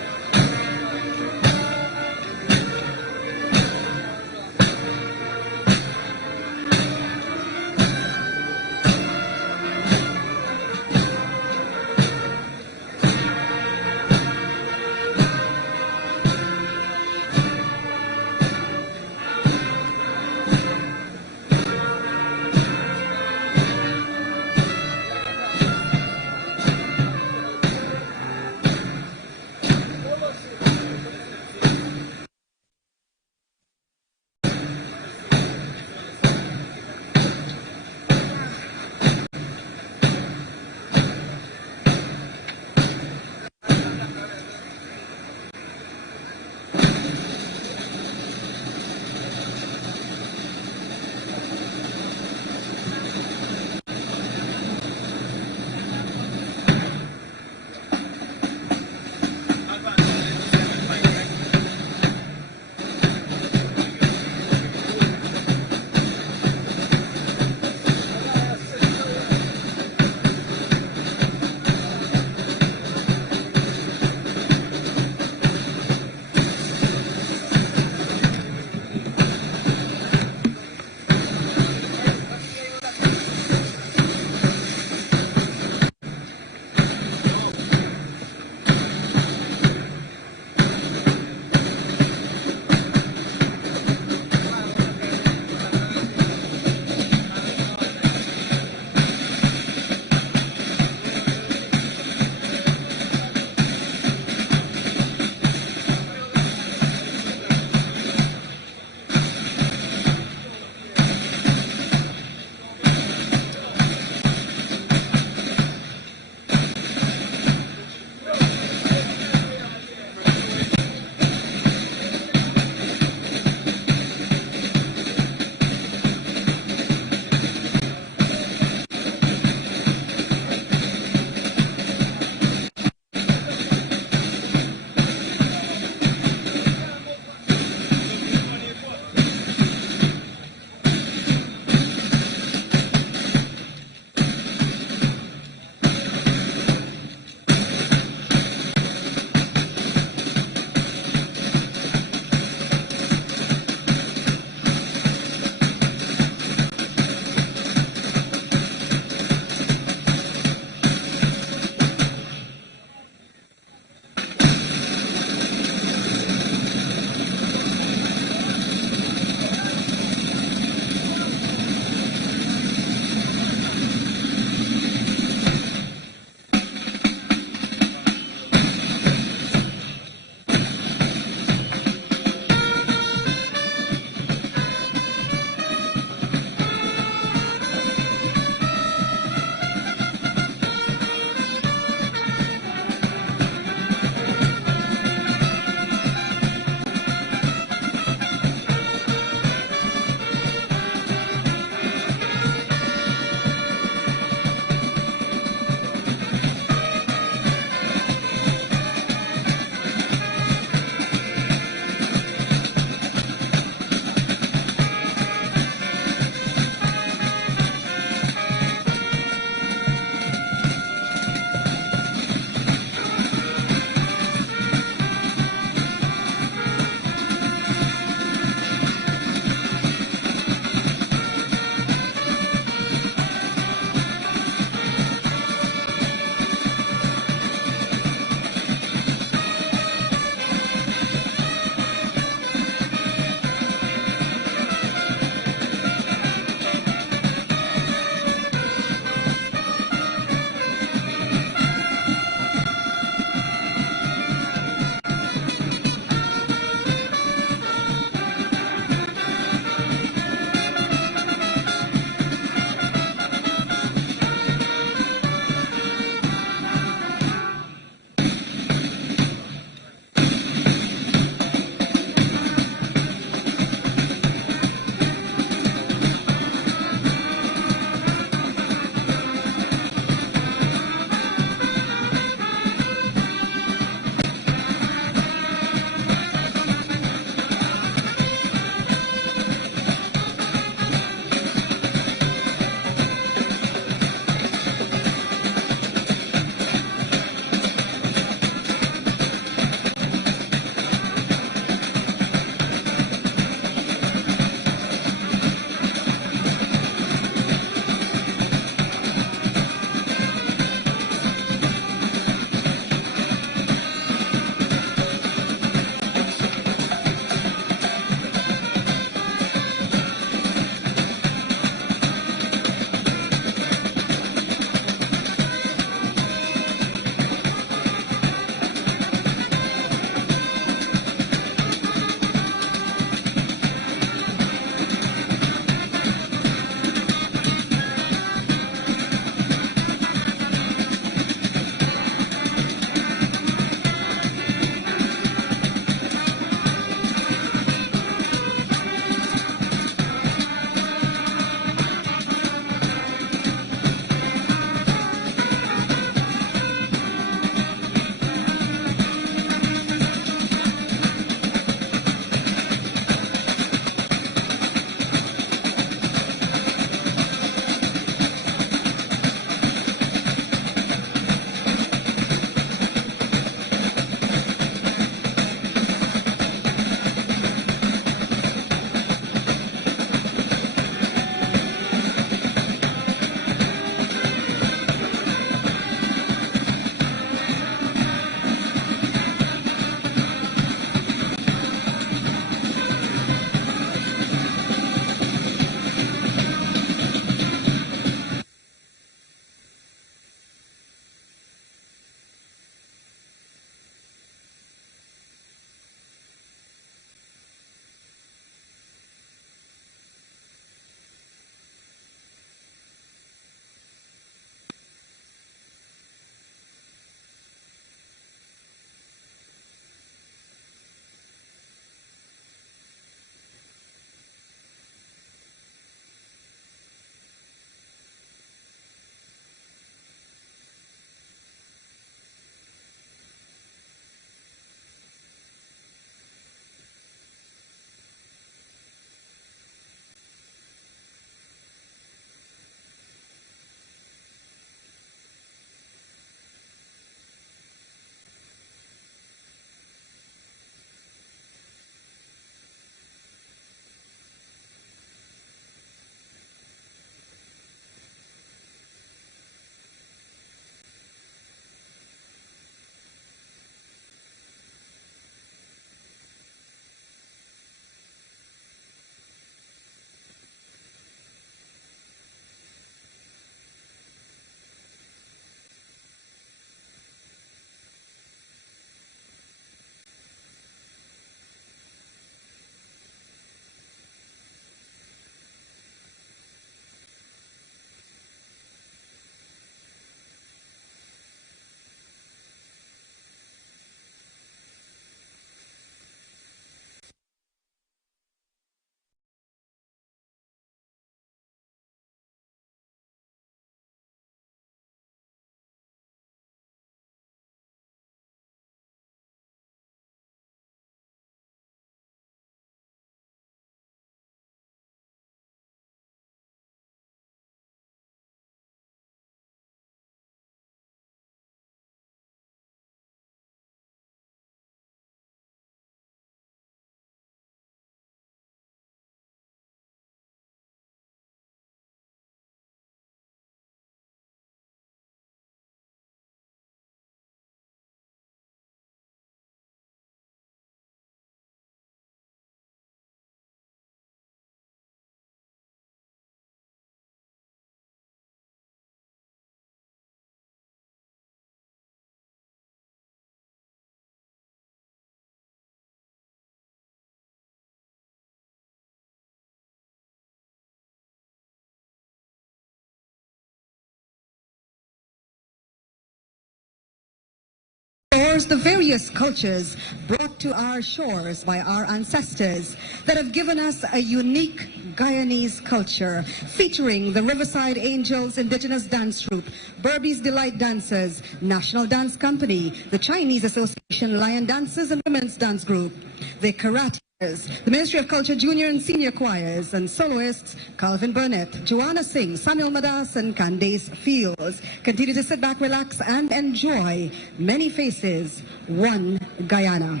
the various cultures brought to our shores by our ancestors that have given us a unique Guyanese culture, featuring the Riverside Angels Indigenous Dance Troupe, Berbice Delight Dancers, National Dance Company, the Chinese Association Lion Dancers and Women's Dance Group, the Karateers, the Ministry of Culture Junior and Senior Choirs, and soloists Calvin Burnett, Joanna Singh, Samuel Madas, and Candace Fields. Continue to sit back, relax, and enjoy Many Faces, One Guyana.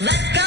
Let's go.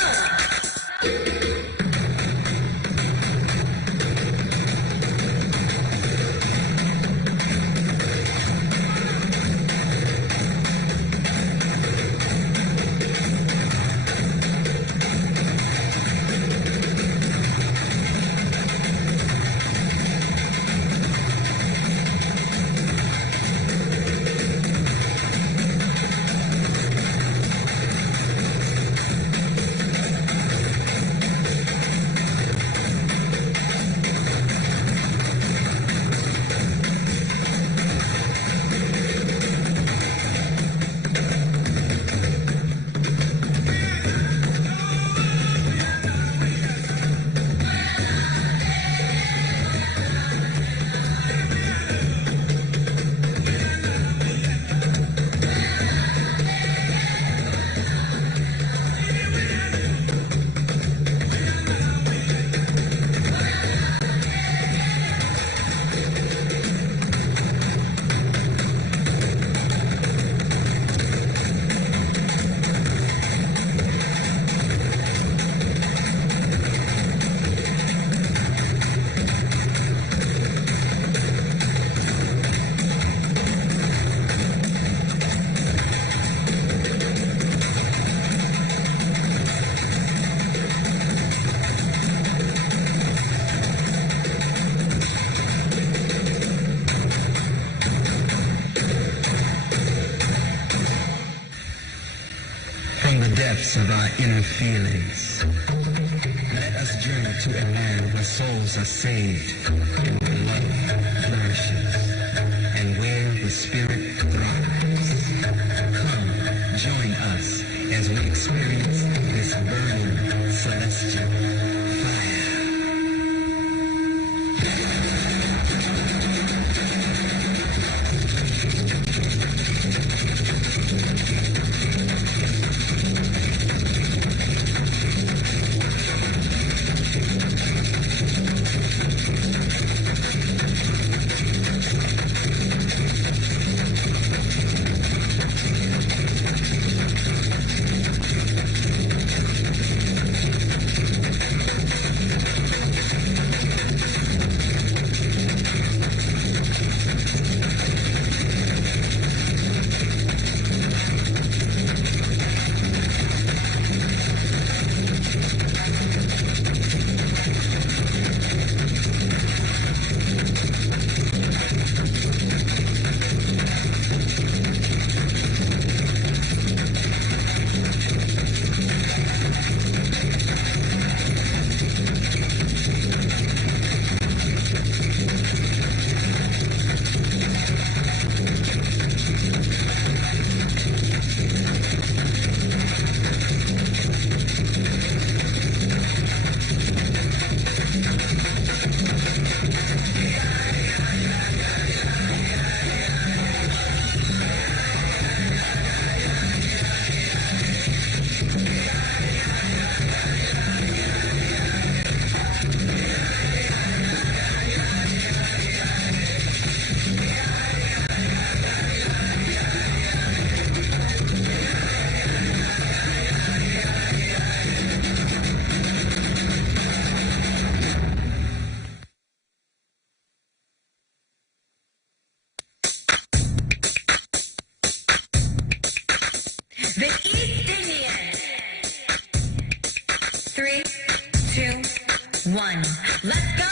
From the depths of our inner feelings, let us journey to a land where souls are saved, and where love flourishes, and where the spirit thrives. Come, join us as we experience this burning celestial fire. The East Indians. 3, 2, 1. Let's go.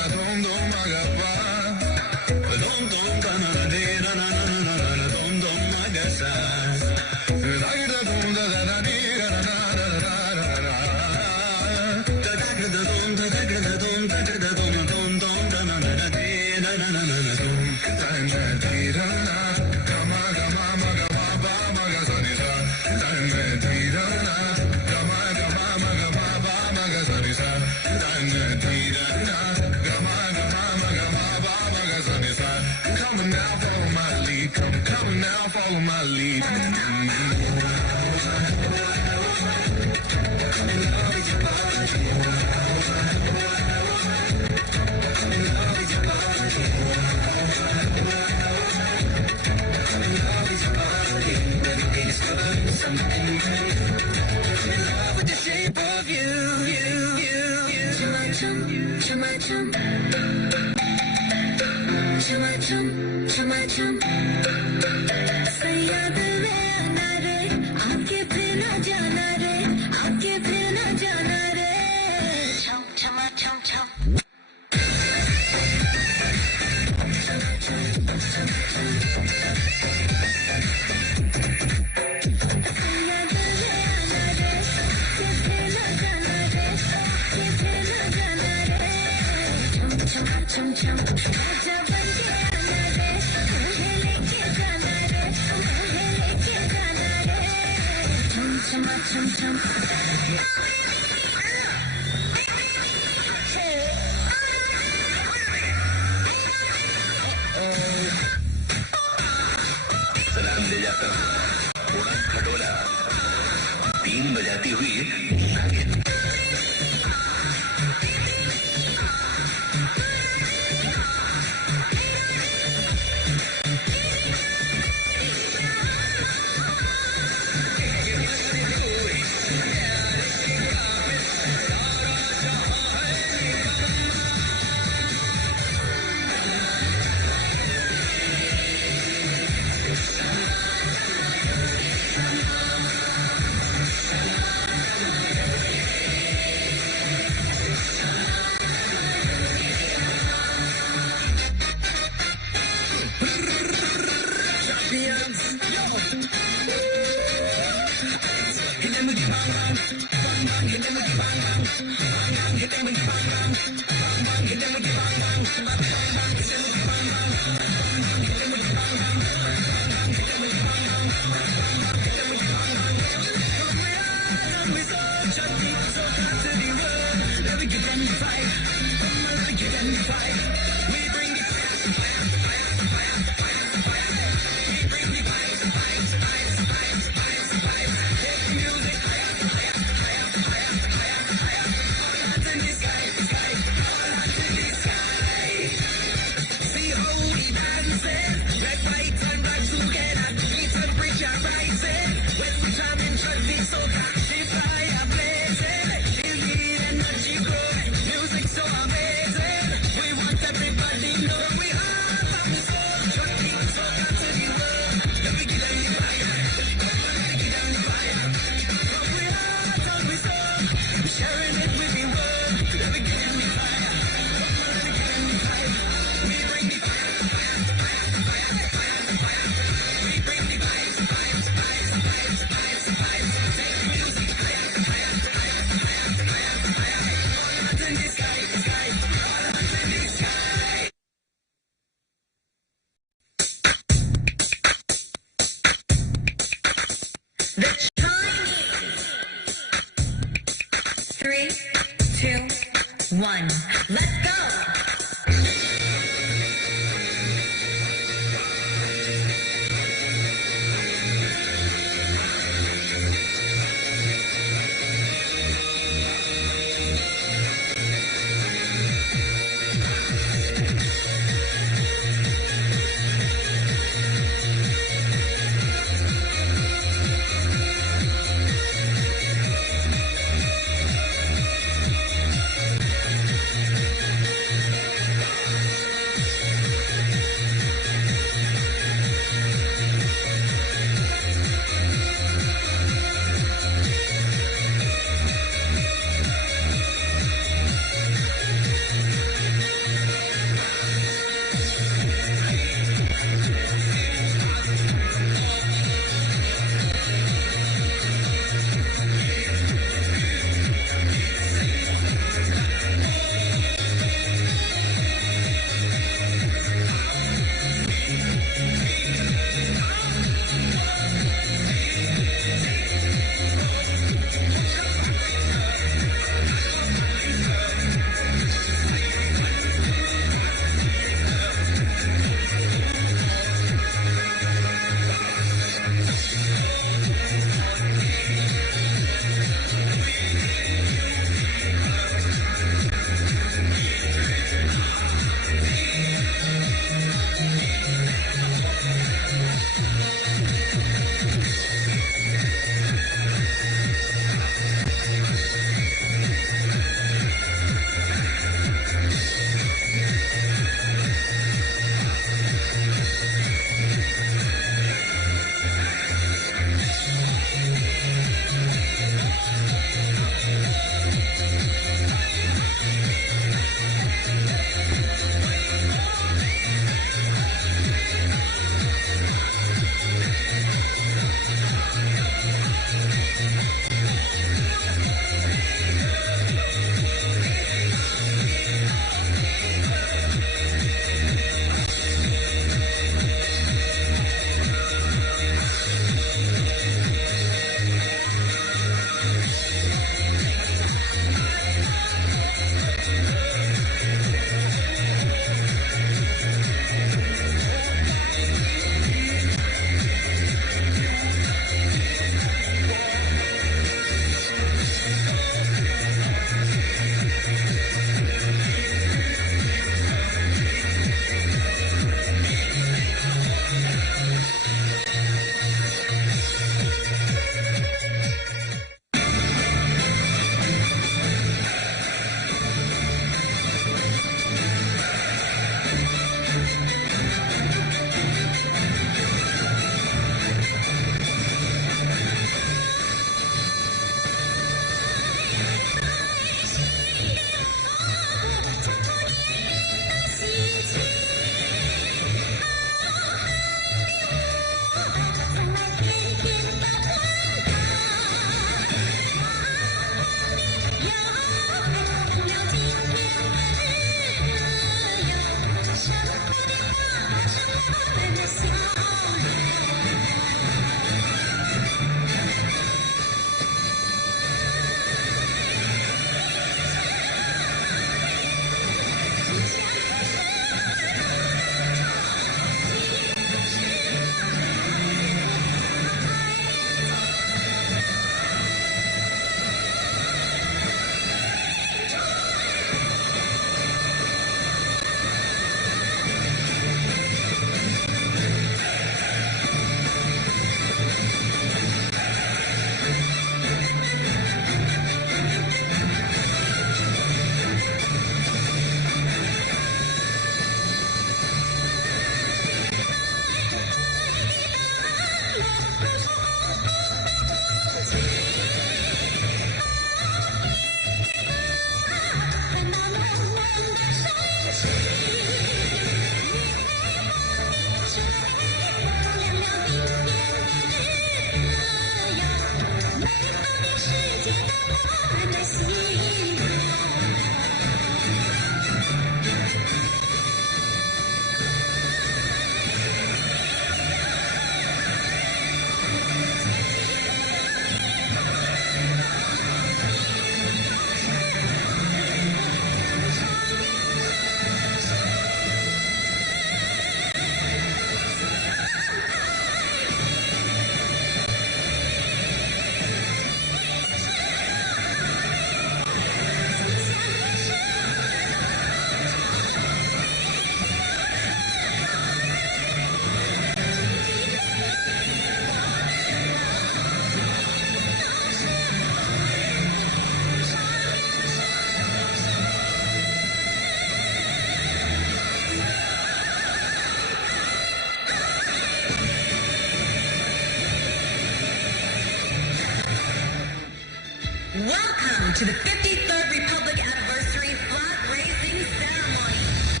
to the 53rd Republic Anniversary Flag Raising Ceremony.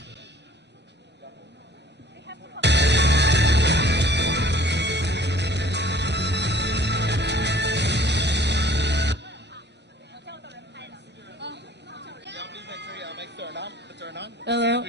Hello.